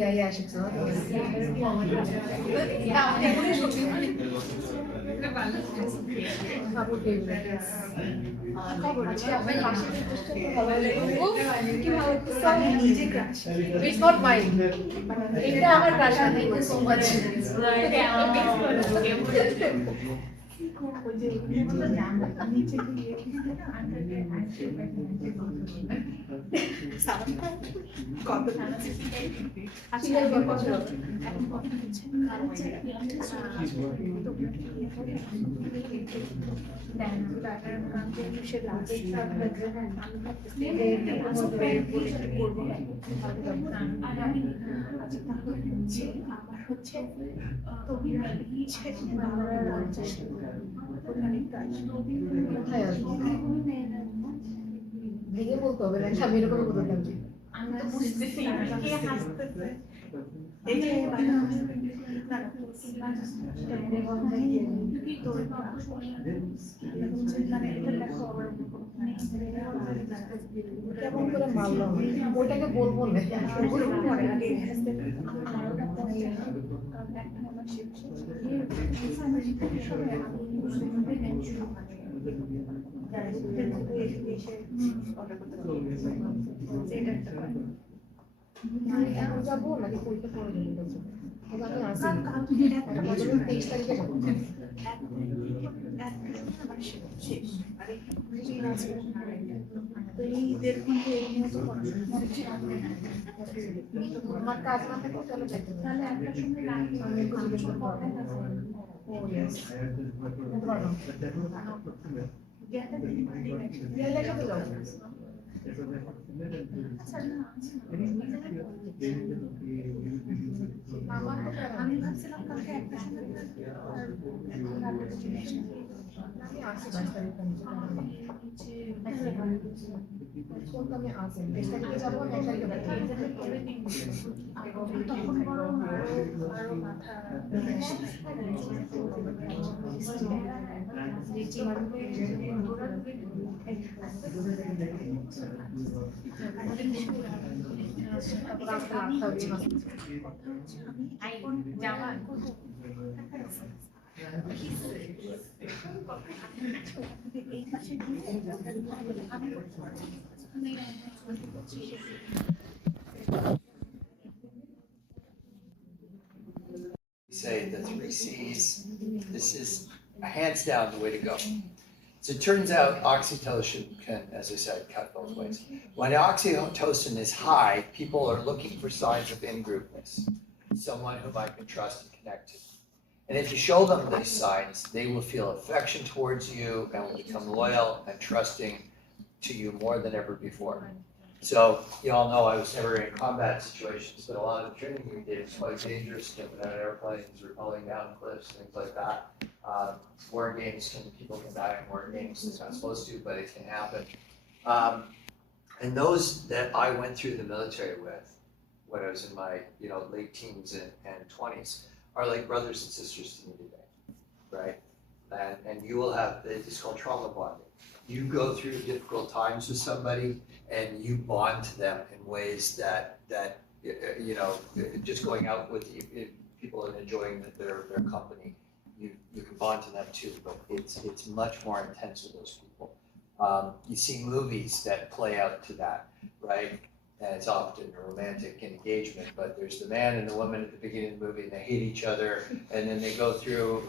Yeah, yeah, she's not. It's not mine. এটা আমার crush, thank you so much. কোথায় আছে? ভেঙে বলতে হবে না, আমি এরকম বলতে থাকি। কেমন করে মারলাম ওইটাকে বলবো না এখন যাবো নাকি পরীক্ষা পরে যাবো আমি আসি 23 তারিখে যাবো আমার কাজ না থাকলে চলে যেতে তাহলে একটা সময় আমি একটু জিজ্ঞেস করতে পারবো ও ইয়েস গেলে কত যাবো আমি ভাবছিলাম কালকে একটা সময় আমি আসি 22 তারিখে আমি আসি 23 তারিখে যাবো 1 তারিখে তখন বরং আরো মাথা জামা Say the 3 C's, this is hands down the way to go. So it turns out oxytocin can, as I said, cut both ways. When oxytocin is high, people are looking for signs of in-groupness, someone whom I can trust and connect to. And if you show them these signs, they will feel affection towards you and will become loyal and trusting to you more than ever before. So you all know I was never in combat situations, but a lot of the training we did was quite dangerous, jumping out of airplanes, rappelling down cliffs, things like that. War games, people can die in war games, it's not supposed to, but it can happen. And those that I went through the military with, when I was in my late teens and 20s, are like brothers and sisters to me today, right? and you will have, it's called trauma bonding. You go through difficult times with somebody and you bond to them in ways that, you know, just going out with people and enjoying their company, you can bond to them too, but it's much more intense with those people. You see movies that play out to that, right? And it's often a romantic engagement, but there's the man and the woman at the beginning of the movie, and they hate each other, and then they go through,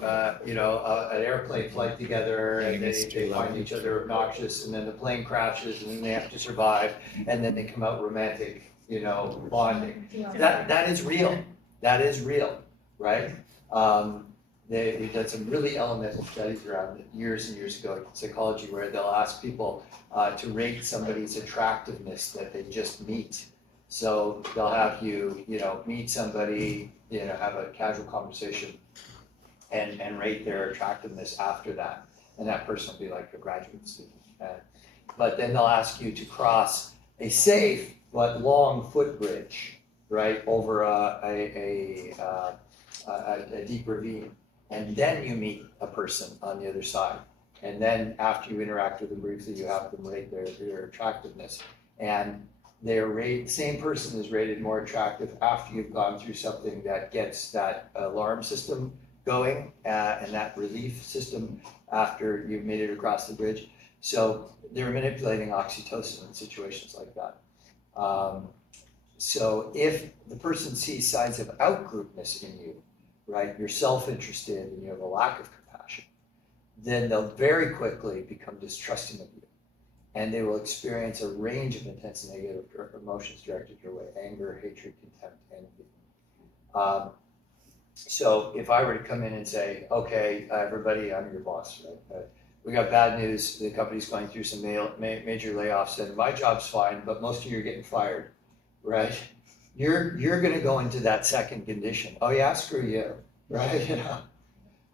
you know, an airplane flight together, and they find each other obnoxious, and then the plane crashes, and then they have to survive, and then they come out romantic, you know, bonding. That is real. That is real, right? They've done some really elemental studies around it years and years ago in psychology where they'll ask people to rate somebody's attractiveness that they just meet. So they'll have you, you know, meet somebody, you know, have a casual conversation and rate their attractiveness after that. And that person will be like a graduate student. But then they'll ask you to cross a safe but long footbridge, right, over a deep ravine. And then you meet a person on the other side. And then after you interact with them briefly, you have them rate their attractiveness. And same person is rated more attractive after you've gone through something that gets that alarm system going and that relief system after you've made it across the bridge. So they're manipulating oxytocin in situations like that. So if the person sees signs of outgroupness in you, right, you're self-interested and you have a lack of compassion, then they'll very quickly become distrusting of you. And they will experience a range of intense negative emotions directed your way: anger, hatred, contempt, envy. So if I were to come in and say, okay, everybody, I'm your boss, right? We got bad news, the company's going through some major layoffs and my job's fine, but most of you are getting fired, right? You're gonna go into that second condition. Oh yeah, screw you, right? You know?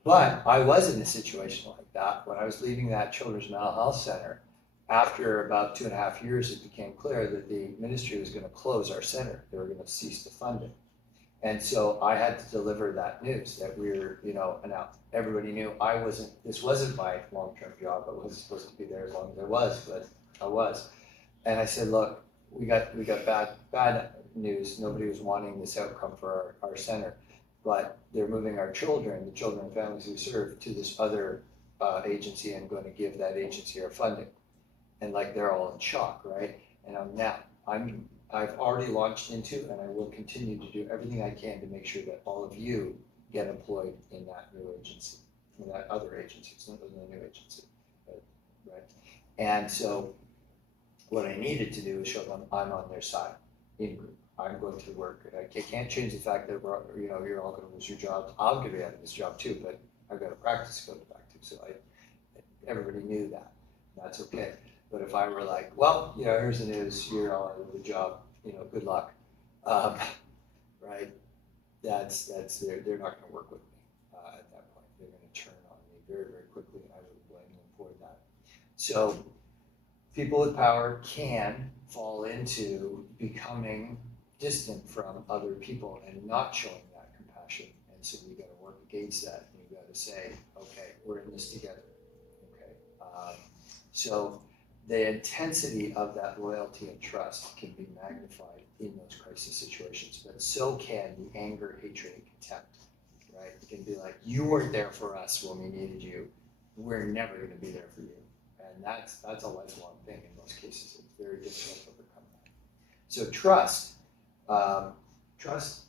But I was in a situation like that when I was leading that children's mental health center. After about 2.5 years, it became clear that the ministry was gonna close our center. They were gonna cease to fund it. And so I had to deliver that news that we were, you know, and now everybody knew this wasn't my long-term job. I wasn't supposed to be there as long as I was, but I was. And I said, look, we got bad news. Nobody was wanting this outcome for our center, but they're moving our children, the children and families we serve, to this other agency and going to give that agency our funding. And like they're all in shock, right? And I've already launched into, and I will continue to do everything I can to make sure that all of you get employed in that new agency, in that other agency. It's not really a new agency, right? And so what I needed to do is show them I'm on their side in group. I'm going to work. I can't change the fact that you're all going to lose your jobs. I'm going to be out of this job too, but I've got a practice to go back to. So everybody knew that. That's okay. But if I were like, well, you know, here's the news, you're all out of the job, you know, good luck, right? They're not going to work with me at that point. They're going to turn on me very, very quickly, and I would blame them for that. So people with power can fall into becoming distant from other people and not showing that compassion. And so we got to work against that. And you got to say, okay, we're in this together. Okay. So the intensity of that loyalty and trust can be magnified in those crisis situations, but so can the anger, hatred, and contempt, right? It can be like, you weren't there for us when we needed you. We're never going to be there for you. And that's a lifelong thing in most cases. It's very difficult to overcome that. So trust,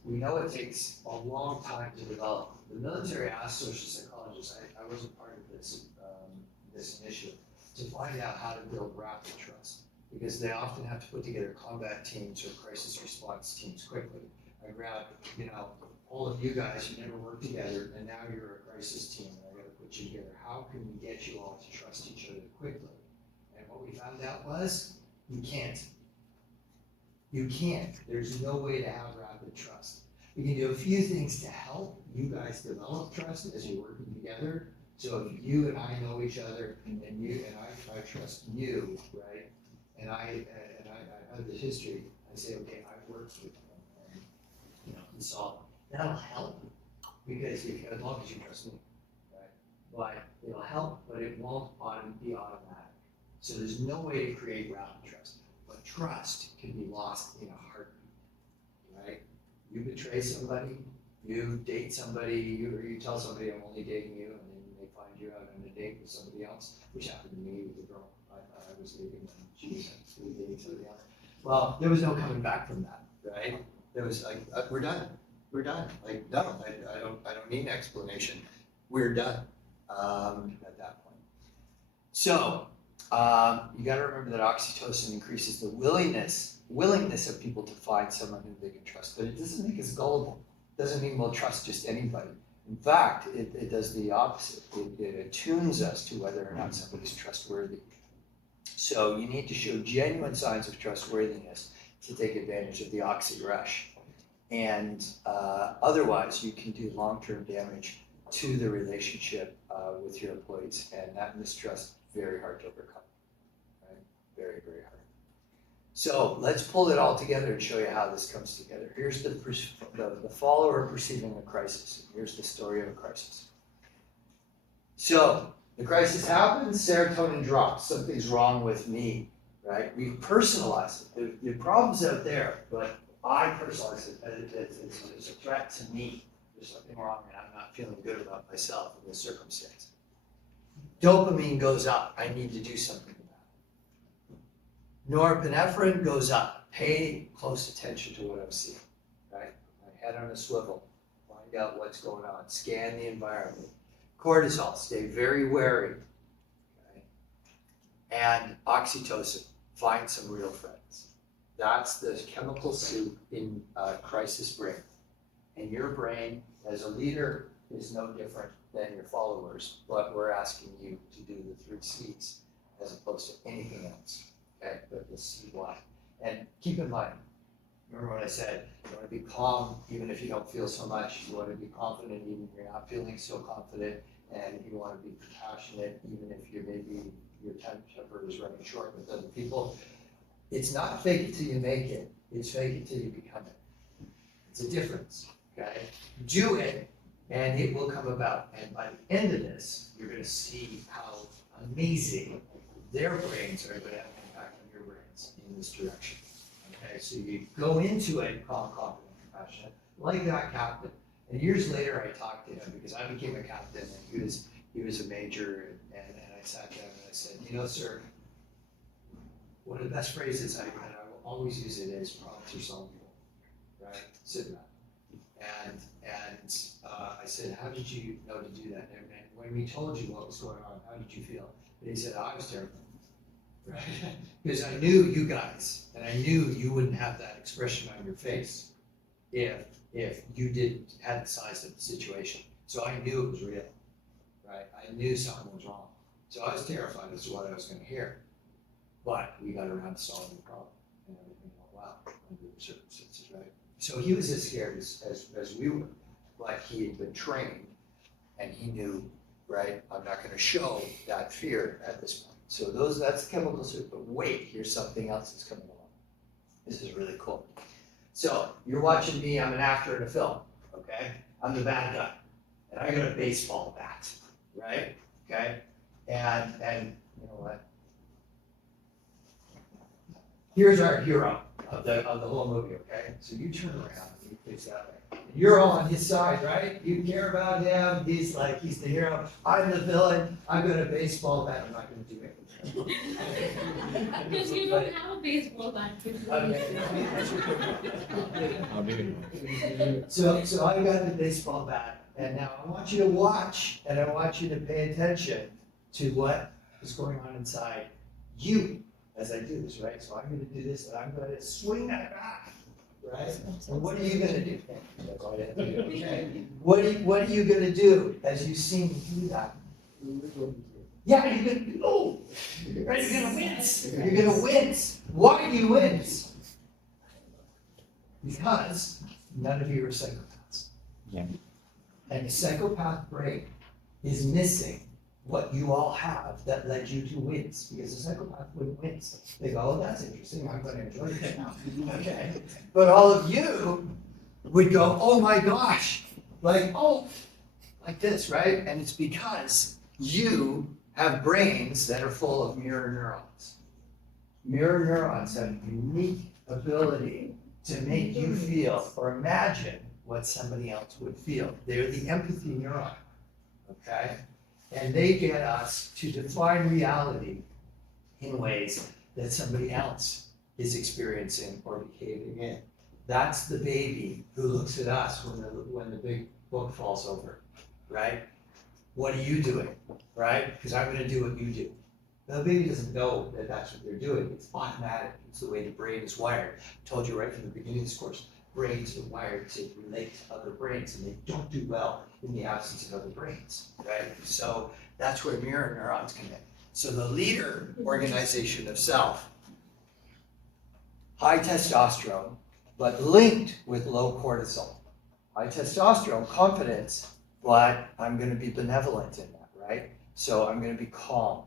we know it takes a long time to develop. The military asked social psychologists, I wasn't part of this initiative, to find out how to build rapid trust, because they often have to put together combat teams or crisis response teams quickly. I grabbed, you know, all of you guys, you never worked together, and now you're a crisis team, and I got to put you together. How can we get you all to trust each other quickly? And what we found out was, you can't. You can't. There's no way to have rapid trust. You can do a few things to help you guys develop trust as you're working together. So if you and I know each other, and I trust you, right? And I have this history. I say, okay, I've worked with them, and you know, and so that'll help, because as long as you trust me, right? but it'll help, but it won't be automatic. So there's no way to create rapid trust. But trust can be lost in a heartbeat, right? You betray somebody, you date somebody, you tell somebody I'm only dating you, and then they find you out on a date with somebody else, which happened to me with a girl I was dating, and she was actually dating somebody else. Well, there was no coming back from that, right? There was like, we're done. Like, no, I don't need an explanation. We're done at that point. So, you got to remember that oxytocin increases the willingness of people to find someone who they can trust, but it doesn't make us gullible. It doesn't mean we'll trust just anybody. In fact, it does the opposite. It attunes us to whether or not somebody's trustworthy. So you need to show genuine signs of trustworthiness to take advantage of the oxy rush. And otherwise, you can do long-term damage to the relationship with your employees, and that mistrust very hard to overcome, right? Very, very hard. So let's pull it all together and show you how this comes together. Here's the follower perceiving a crisis. Here's the story of a crisis. So the crisis happens, serotonin drops. Something's wrong with me, right? We personalize it. The problem's out there, but I personalize it. It's a threat to me. There's something wrong and I'm not feeling good about myself in this circumstance. Dopamine goes up. I need to do something about it. Norepinephrine goes up. Pay close attention to what I'm seeing, right? My head on a swivel. Find out what's going on. Scan the environment. Cortisol, stay very wary. Okay? And oxytocin, find some real friends. That's the chemical soup in crisis brain. And your brain, as a leader, is no different than your followers, but we're asking you to do the 3 C's as opposed to anything else. Okay, but the C why. And keep in mind, remember what I said, you want to be calm even if you don't feel so much. You want to be confident even if you're not feeling so confident. And you want to be compassionate even if maybe your temper is running short with other people. It's not fake it till you make it. It's fake it till you become it. It's a difference, okay? Do it and it will come about. And by the end of this, you're going to see how amazing their brains are going to have an impact on your brains in this direction. Okay, so you go into it calm, confident, compassionate, like that captain. And years later, I talked to him because I became a captain, and he was a major. And I sat down and I said, you know, sir, one of the best phrases I will always use it is problems are solvable, right? Sit back. And I said, how did you know to do that? And when we told you what was going on, how did you feel? And he said, I was terrified, right? Because I knew you guys, and I knew you wouldn't have that expression on your face if you hadn't sized up the situation. So I knew it was real, right? I knew something was wrong. So I was terrified as to what I was going to hear. But we got around to solving the problem, and everything went well under the circumstances, right? So he was as scared as we were, but he had been trained, and he knew, right, I'm not going to show that fear at this point. So that's the chemical soup, but wait, here's something else that's coming along. This is really cool. So you're watching me, I'm an actor in a film, okay? I'm the bad guy, and I got a baseball bat, right? Okay? And you know what? Here's our hero of the whole movie, okay? So you turn around and you face that way. You're all on his side, right? You care about him, he's the hero. I'm the villain, I've got a baseball bat, I'm not gonna do anything. Because you don't have a baseball bat. So I got the baseball bat, and now I want you to watch, and I want you to pay attention to what is going on inside you as I do this, right? So I'm going to do this, and I'm going to swing that bat, right? And what are you going to do? That's all I have to do, okay? What are you going to do as you see me do that? Yeah, you're going to go. Right? You're going to wince. You're going to wince. Why do you wince? Because none of you are psychopaths. Yeah. And the psychopath brain is missing what you all have that led you to wince, because a psychopath wouldn't wince. They go, oh, that's interesting, I'm going to enjoy this now. Okay. But all of you would go, oh my gosh, like, oh, like this, right? And it's because You have brains that are full of mirror neurons. Mirror neurons have a unique ability to make you feel or imagine what somebody else would feel. They're the empathy neuron, okay? And they get us to define reality in ways that somebody else is experiencing or behaving in. That's the baby who looks at us when the big book falls over, right? What are you doing, right? Because I'm gonna do what you do. The baby doesn't know that that's what they're doing. It's automatic. It's the way the brain is wired. I told you right from the beginning of this course, brains are wired to relate to other brains, and they don't do well in the absence of other brains, right? So that's where mirror neurons come in. So the leader organization of self, high testosterone, but linked with low cortisol. High testosterone, confidence, but I'm gonna be benevolent in that, right? So I'm gonna be calm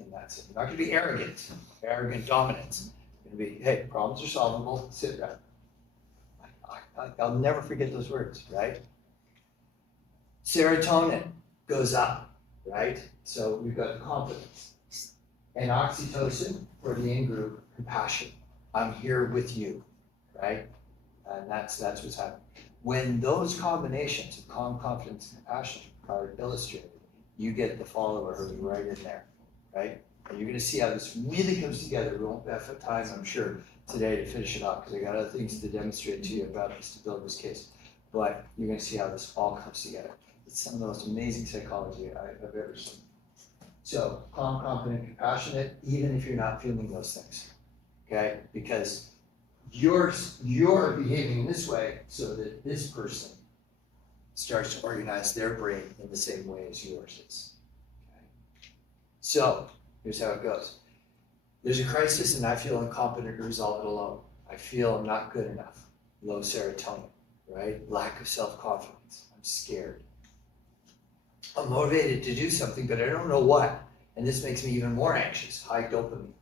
in that sense. I'm not gonna be arrogant dominance. I'm gonna be, hey, problems are solvable, sit down. I'll never forget those words, right? Serotonin goes up, right? So we've got confidence. And oxytocin for the in-group, compassion. I'm here with you, right? And that's what's happening. When those combinations of calm, confidence, and compassion are illustrated, you get the follower right in there, right? And you're gonna see how this really comes together. We won't have time, I'm sure, today to finish it up, because I got other things to demonstrate to you about this, to build this case. But you're gonna see how this all comes together. It's some of the most amazing psychology I've ever seen. So, calm, confident, compassionate, even if you're not feeling those things, okay? Because you're behaving in this way so that this person starts to organize their brain in the same way as yours is. Okay? So, here's how it goes. There's a crisis and I feel incompetent to resolve it alone. I feel I'm not good enough. Low serotonin, right? Lack of self-confidence. I'm scared. I'm motivated to do something, but I don't know what. And this makes me even more anxious. High dopamine.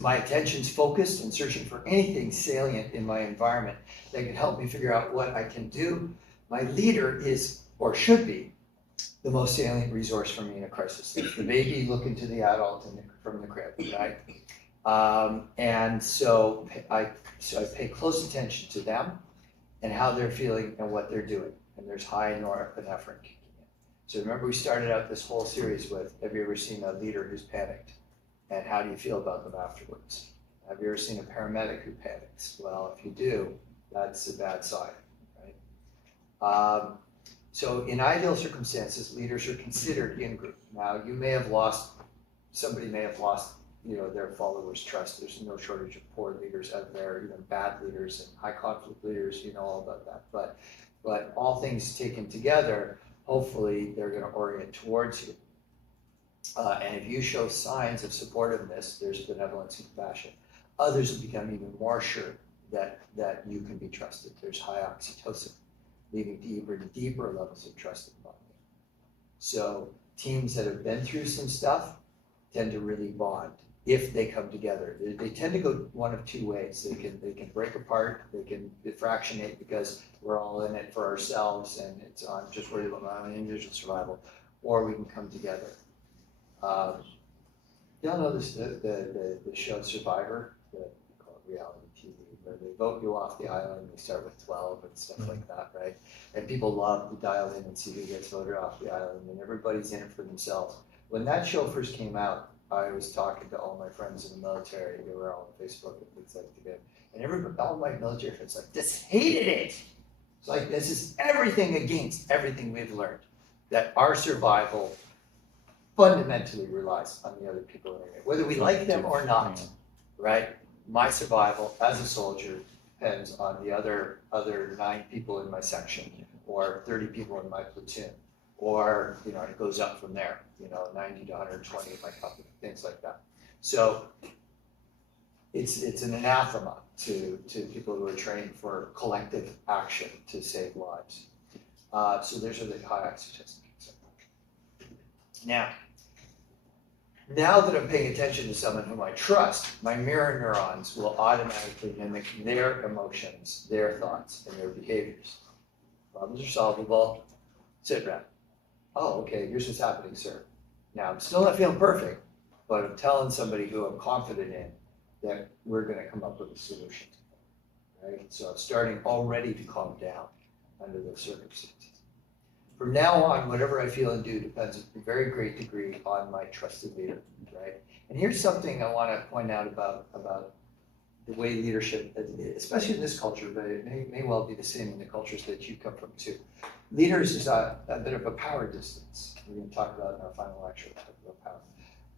My attention's focused and searching for anything salient in my environment that can help me figure out what I can do. My leader is, or should be, the most salient resource for me in a crisis. The baby looking to the adult from the crib, right? And so I pay close attention to them and how they're feeling and what they're doing. And there's high norepinephrine kicking in. So remember we started out this whole series with, have you ever seen a leader who's panicked? And how do you feel about them afterwards? Have you ever seen a paramedic who panics? Well, if you do, that's a bad sign, right? So in ideal circumstances, leaders are considered in group. Now, you may have lost, somebody may have lost, their followers' trust. There's no shortage of poor leaders out there, even bad leaders and high conflict leaders, you know all about that. But all things taken together, hopefully they're gonna orient towards you. And if you show signs of supportiveness, there's benevolence and compassion. Others will become even more sure that you can be trusted. There's high oxytocin, leading deeper to deeper levels of trust and bonding. So teams that have been through some stuff tend to really bond if they come together. They tend to go one of two ways. They can break apart, they can fractionate because we're all in it for ourselves and it's I'm just worried about my own individual survival, or we can come together. Y'all know this, the show Survivor, they call it reality TV, where they vote you off the island, they start with 12 and stuff like that, right? And people love to dial in and see who gets voted off the island, and everybody's in it for themselves. When that show first came out, I was talking to all my friends in the military, they were all on Facebook and things like that, and all my military friends just hated it. It's like, this is everything against everything we've learned, that our survival fundamentally relies on the other people in it, whether we like them or not, right? My survival as a soldier depends on the other 9 people in my section, or 30 people in my platoon, or it goes up from there, 90 to 120 in my company, things like that. So it's an anathema to people who are trained for collective action to save lives. So there's a high oxytocin. Now that I'm paying attention to someone whom I trust, my mirror neurons will automatically mimic their emotions, their thoughts, and their behaviors. Problems are solvable, sit around. oh, okay, here's what's happening, sir. Now, I'm still not feeling perfect, but I'm telling somebody who I'm confident in that we're gonna come up with a solution, right? So I'm starting already to calm down under those circumstances. From now on, whatever I feel and do depends to a very great degree on my trusted leader, right? And here's something I wanna point out about the way leadership, especially in this culture, but it may well be the same in the cultures that you come from too. Leaders is a bit of a power distance. We're gonna talk about in our final lecture, talk about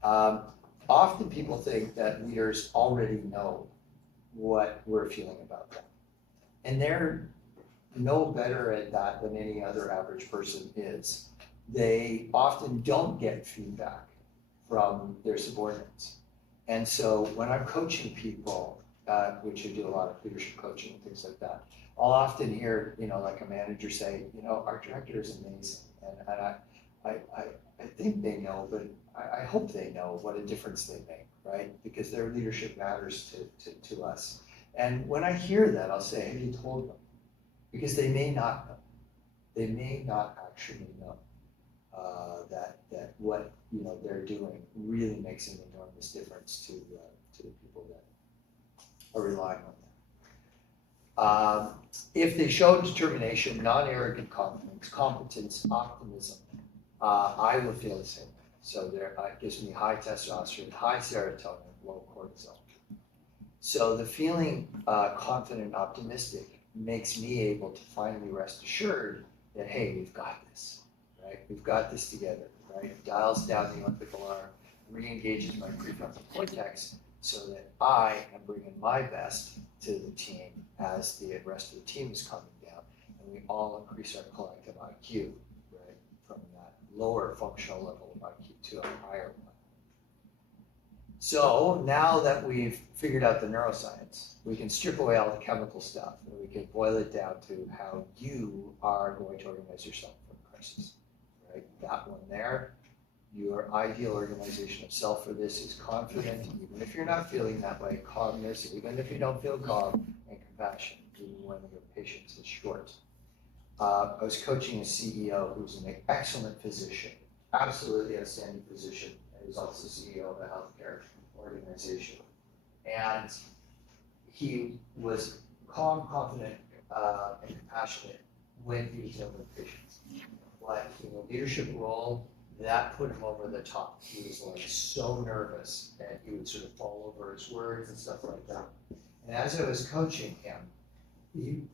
power. Often people think that leaders already know what we're feeling about them. And they're no better at that than any other average person is. They often don't get feedback from their subordinates. And so when I'm coaching people, which I do a lot of leadership coaching and things like that, I'll often hear, like a manager say, our director is amazing. And I think they know, but I hope they know what a difference they make, right? Because their leadership matters to us. And when I hear that, I'll say, have you told them? Because they may not know. They may not actually know that what they're doing really makes an enormous difference to the people that are relying on them. If they show determination, non-arrogant confidence, competence, optimism, I will feel the same way. So it gives me high testosterone, high serotonin, low cortisol. So the feeling confident and optimistic makes me able to finally rest assured that, hey, we've got this, right? We've got this together, right? Dials down the Olympic alarm, re-engages my prefrontal cortex so that I am bringing my best to the team as the rest of the team is coming down, and we all increase our collective IQ, right? From that lower functional level of IQ to a higher one. So now that we've figured out the neuroscience, we can strip away all the chemical stuff and we can boil it down to how you are going to organize yourself for a crisis, right? That one there, your ideal organization of self for this is confident, even if you're not feeling that way, calmness, even if you don't feel calm, and compassion, even when your patience is short. I was coaching a CEO who's an excellent physician, absolutely outstanding physician, and he's also CEO of a healthcare organization. And he was calm, confident, and compassionate when he was dealing with patients. But in a leadership role, that put him over the top. He was like so nervous and he would sort of fall over his words and stuff like that. And as I was coaching him, he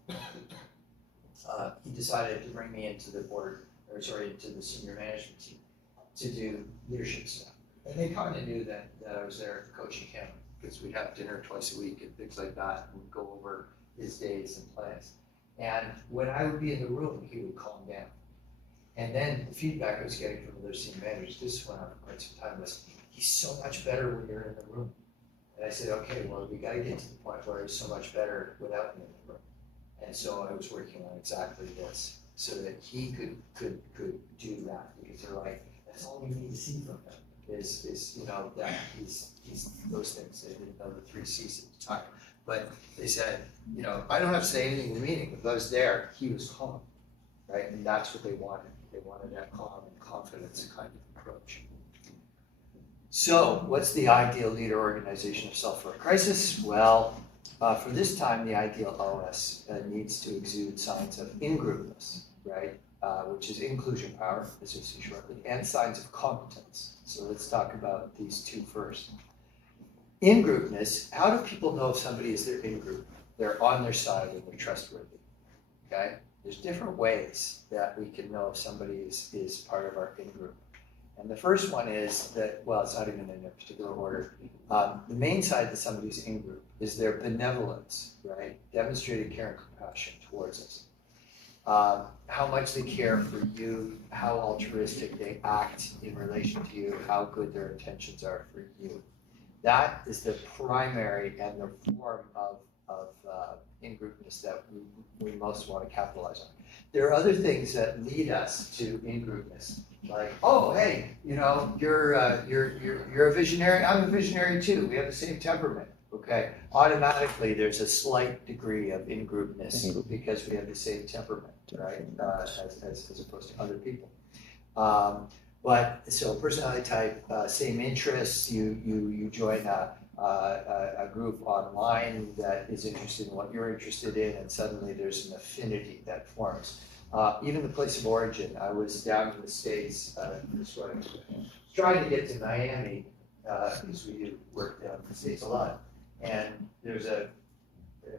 decided to bring me into the into the senior management team to do leadership stuff. And they kind of knew that I was there coaching him because we'd have dinner twice a week and things like that. And we'd go over his days and plans. And when I would be in the room, he would calm down. And then the feedback I was getting from other senior managers, this went on for quite some time, was he's so much better when you're in the room. And I said, okay, well, we got to get to the point where he's so much better without me in the room. And so I was working on exactly this, so that he could do that. Because they're like, that's all we need to see from him is that he's those things. They didn't know the 3 C's at the time. But they said, I don't have to say anything in the meeting. If I was there, he was calm, right? And that's what they wanted. They wanted that calm and confidence kind of approach. So what's the ideal leader organization of self for a crisis? Well, for this time, the ideal OS needs to exude signs of in-groupness, right? Which is inclusion power, as you'll see shortly, and signs of competence. So let's talk about these two first. In-groupness, how do people know if somebody is their in-group? They're on their side and they're trustworthy, okay? There's different ways that we can know if somebody is part of our in-group. And the first one is that, well, it's not even in a particular order. The main side that somebody's in-group is their benevolence, right? Demonstrated care and compassion towards us. How much they care for you, how altruistic they act in relation to you, how good their intentions are for you. That is the primary and the form of in-groupness that we most want to capitalize on. There are other things that lead us to in-groupness, like, oh, hey, you're a visionary, I'm a visionary too, we have the same temperament, okay? Automatically, there's a slight degree of in-groupness because we have the same temperament, right, as opposed to other people. But, so personality type, same interests, you join a group online that is interested in what you're interested in, and suddenly there's an affinity that forms. Even the place of origin, I was down in the States, trying to get to Miami, because we do work down in the States a lot. And there's a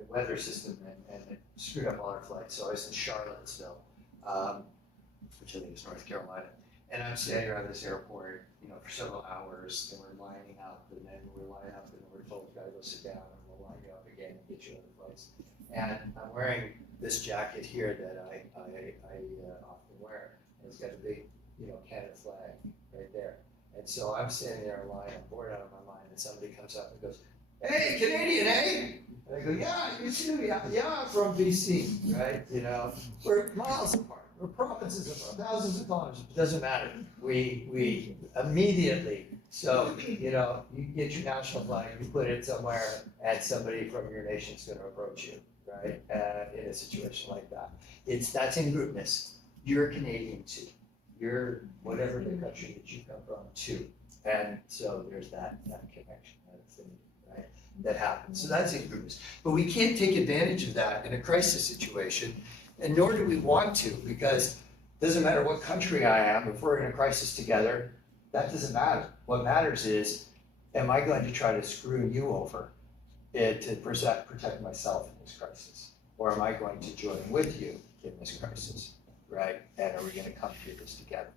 weather system and it screwed up all our flights. So I was in Charlottesville, which I think is North Carolina. And I'm standing around this airport, for several hours, and we're lining up, and then we're lining up, and we're told, gotta go sit down, and we'll line you up again and get you other flights. And I'm wearing this jacket here that I often wear, and it's got a big, Canada flag right there. And so I'm standing there in line, I'm bored out of my mind, and somebody comes up and goes, "Hey, Canadian, eh?" And I go, "Yeah, you too, yeah, I'm from BC, right? We're miles apart. We're provinces apart, thousands of kilometers, it doesn't matter. We immediately, so, you get your national flag, you put it somewhere, and somebody from your nation's gonna approach you, right? In a situation like that. That's in groupness. You're Canadian too. You're whatever the country that you come from too. And so there's that connection, that affinity, right? That happens. So that's in groupness. But we can't take advantage of that in a crisis situation, and nor do we want to, because it doesn't matter what country I am, if we're in a crisis together, that doesn't matter. What matters is, am I going to try to screw you over to protect myself in this crisis? Or am I going to join with you in this crisis, right? And are we gonna come through this together?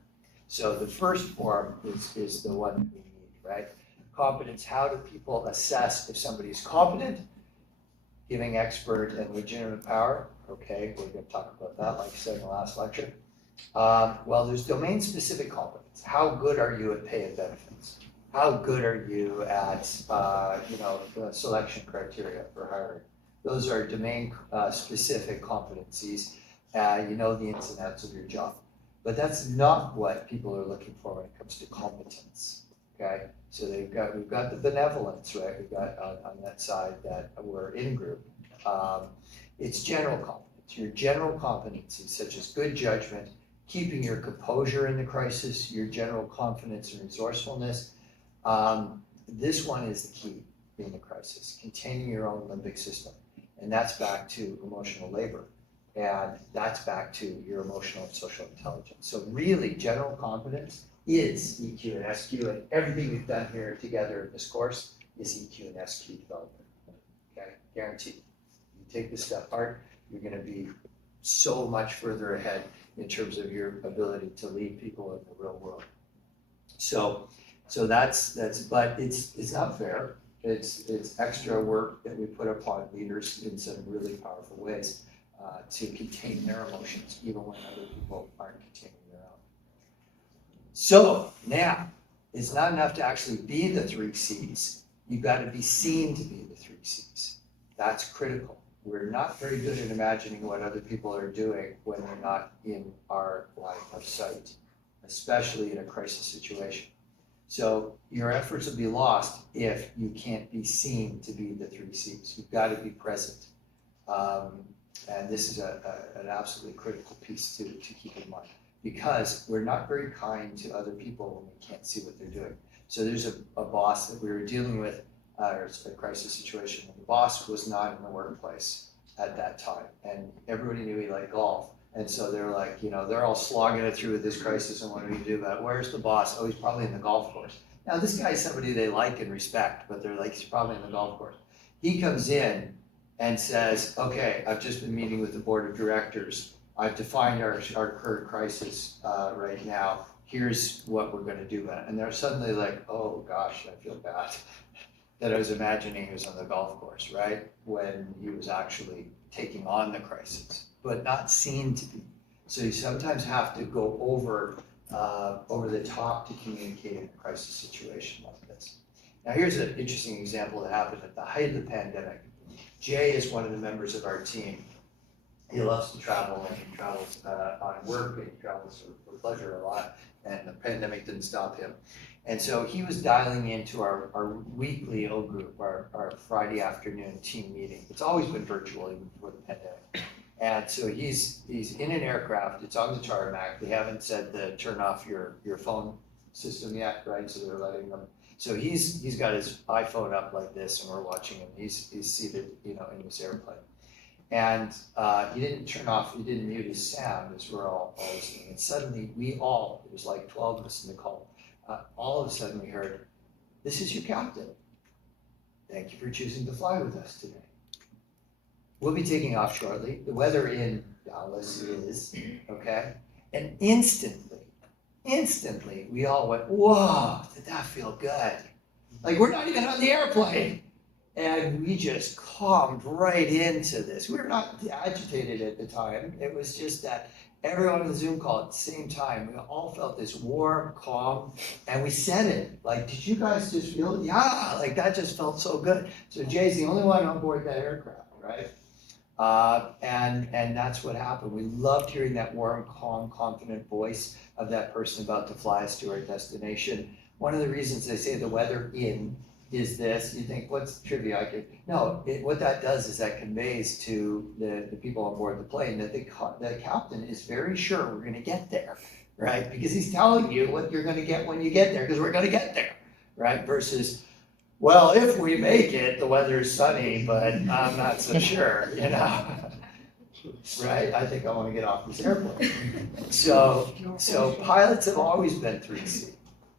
So the first form is the one that we need, right? Competence, how do people assess if somebody's competent? Giving expert and legitimate power, okay, we're gonna talk about that, like I said in the last lecture. Well, there's domain-specific competence. How good are you at pay and benefits? How good are you at, the selection criteria for hiring? Those are domain-specific competencies. You know the ins and outs of your job. But that's not what people are looking for when it comes to competence, okay? So we've got the benevolence, right? We've got on that side that we're in group. It's general competence. Your general competencies such as good judgment, keeping your composure in the crisis, your general confidence and resourcefulness. This one is the key in the crisis, containing your own limbic system. And that's back to emotional labor. And that's back to your emotional and social intelligence. So really, general competence is EQ and SQ, and everything we've done here together in this course is EQ and SQ development, okay? Guaranteed. You take this stuff apart, you're gonna be so much further ahead in terms of your ability to lead people in the real world. So that's, but it's not fair. It's extra work that we put upon leaders in some really powerful ways to contain their emotions, even when other people aren't containing their own. So now, it's not enough to actually be the 3 C's. You've got to be seen to be the 3 C's. That's critical. We're not very good at imagining what other people are doing when they're not in our line of sight, especially in a crisis situation. So your efforts will be lost if you can't be seen to be the 3 C's. You've got to be present. And this is an absolutely critical piece to keep in mind, because we're not very kind to other people when we can't see what they're doing. So there's a boss that we were dealing with, or a crisis situation. The boss was not in the workplace at that time, and everybody knew he liked golf. And so they're like, they're all slogging it through with this crisis, and what do we do about it? Where's the boss? Oh, he's probably in the golf course. Now, this guy is somebody they like and respect, but they're like, he's probably in the golf course. He comes in and says, okay, I've just been meeting with the board of directors. I've defined our current crisis right now. Here's what we're gonna do about it. And they're suddenly like, oh gosh, I feel bad that I was imagining he was on the golf course, right? When he was actually taking on the crisis, but not seen to be. So you sometimes have to go over the top to communicate in a crisis situation like this. Now here's an interesting example that happened at the height of the pandemic. Jay is one of the members of our team. He loves to travel, and he travels on work, and he travels for pleasure a lot, and the pandemic didn't stop him. And so he was dialing into our weekly O group, our Friday afternoon team meeting. It's always been virtual even before the pandemic. And so he's in an aircraft, it's on the tarmac, they haven't said to turn off your phone system yet, right? So they're letting them, so he's got his iPhone up like this and we're watching him, he's seated, in this airplane. And he didn't he didn't mute his sound as we're all listening. And suddenly it was like 12 of us in the call, all of a sudden we heard, "This is your captain. Thank you for choosing to fly with us today. We'll be taking off shortly. The weather in Dallas is," okay? And instantly, we all went, "Whoa, did that feel good?" Like we're not even on the airplane. And we just calmed right into this. We were not agitated at the time. It was just that everyone on the Zoom call at the same time, we all felt this warm, calm, and we said it. Like, did you guys just feel it? Yeah, like that just felt so good. So Jay's the only one on board that aircraft, right? And that's what happened. We loved hearing that warm, calm, confident voice of that person about to fly us to our destination. One of the reasons they say the weather in is this, you think, what's trivia? No, what that does is that conveys to the people on board the plane that the captain is very sure we're gonna get there, right? Because he's telling you what you're gonna get when you get there, because we're gonna get there, right? Versus, well, if we make it, the weather's sunny, but I'm not so sure, Right? I think I wanna get off this airplane. So pilots have always been 3C.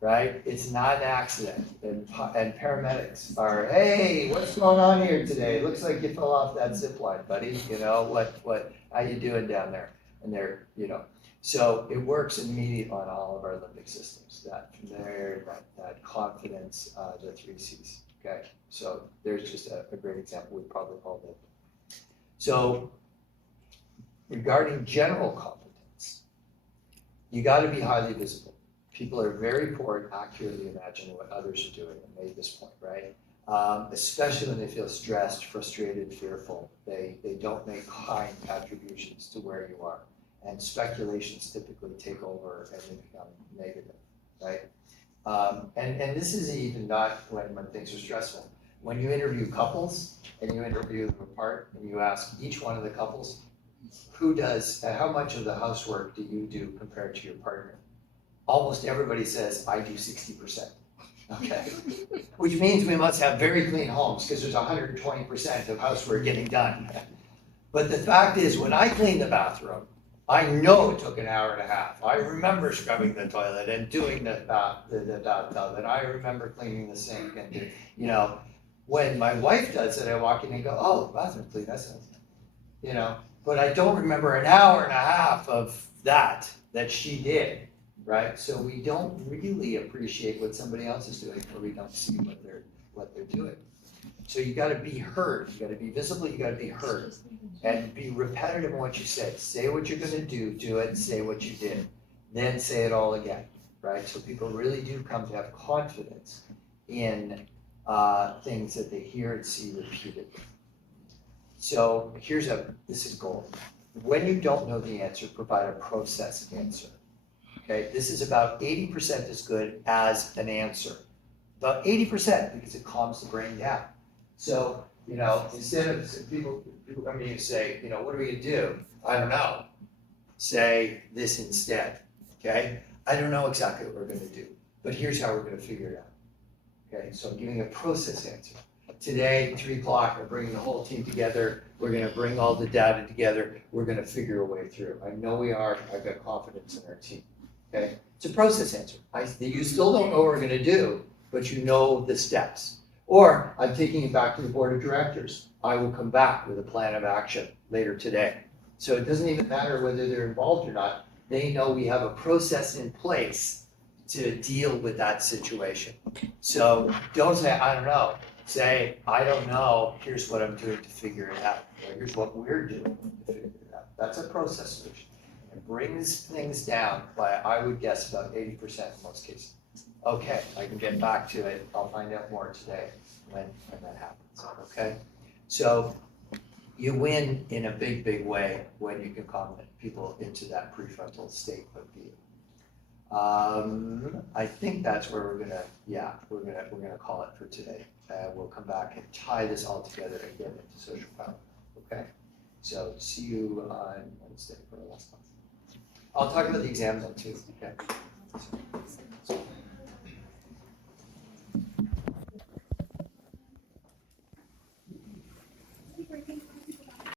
Right? It's not an accident. And paramedics are, "Hey, what's going on here today? Looks like you fell off that zip line, buddy. How you doing down there?" And they're, so it works immediately on all of our limbic systems, that confidence, the 3Cs, okay? So there's just a great example we probably all did. So regarding general competence, you gotta be highly visible. People are very poor at accurately imagining what others are doing. I made this point, right? Especially when they feel stressed, frustrated, fearful. They don't make kind attributions to where you are. And speculations typically take over and they become negative, right? And this is even not when things are stressful. When you interview couples and you interview them apart and you ask each one of the couples, how much of the housework do you do compared to your partner? Almost everybody says, "I do 60%. Okay? Which means we must have very clean homes because there's 120% of housework getting done. But the fact is, when I clean the bathroom, I know it took an hour and a half. I remember scrubbing the toilet and doing the bathtub, and I remember cleaning the sink. And when my wife does it, I walk in and go, "Oh, the bathroom's clean, that's nice." But I don't remember an hour and a half of that she did. Right? So we don't really appreciate what somebody else is doing, or we don't see what they're doing. So you gotta be heard, you gotta be visible, you gotta be heard. And be repetitive in what you say. Say what you're gonna do it, say what you did. Then say it all again, right? So people really do come to have confidence in things that they hear and see repeatedly. So this is gold. When you don't know the answer, provide a processed answer. Okay, this is about 80% as good as an answer. About 80% because it calms the brain down. So, instead of people come to you and say, "What are we gonna do?" "I don't know." Say this instead, okay? "I don't know exactly what we're gonna do, but here's how we're gonna figure it out." Okay, so I'm giving a process answer. Today, 3 o'clock, we're bringing the whole team together. We're gonna bring all the data together. We're gonna figure a way through. I know we are. I've got confidence in our team. Okay, it's a process answer. You still don't know what we're gonna do, but you know the steps. Or I'm taking it back to the board of directors. I will come back with a plan of action later today. So it doesn't even matter whether they're involved or not. They know we have a process in place to deal with that situation. So don't say, "I don't know." Say, "I don't know, here's what I'm doing to figure it out." Or here's what we're doing to figure it out. That's a process solution. It brings things down by, I would guess, about 80% in most cases. Okay, I can get back to it. I'll find out more today when that happens, okay? So you win in a big, big way when you can calm people into that prefrontal state of being. I think that's where we're gonna call it for today. We'll come back and tie this all together and get into social power, okay? So see you on Wednesday for our last class. I'll talk about the exam though too, okay?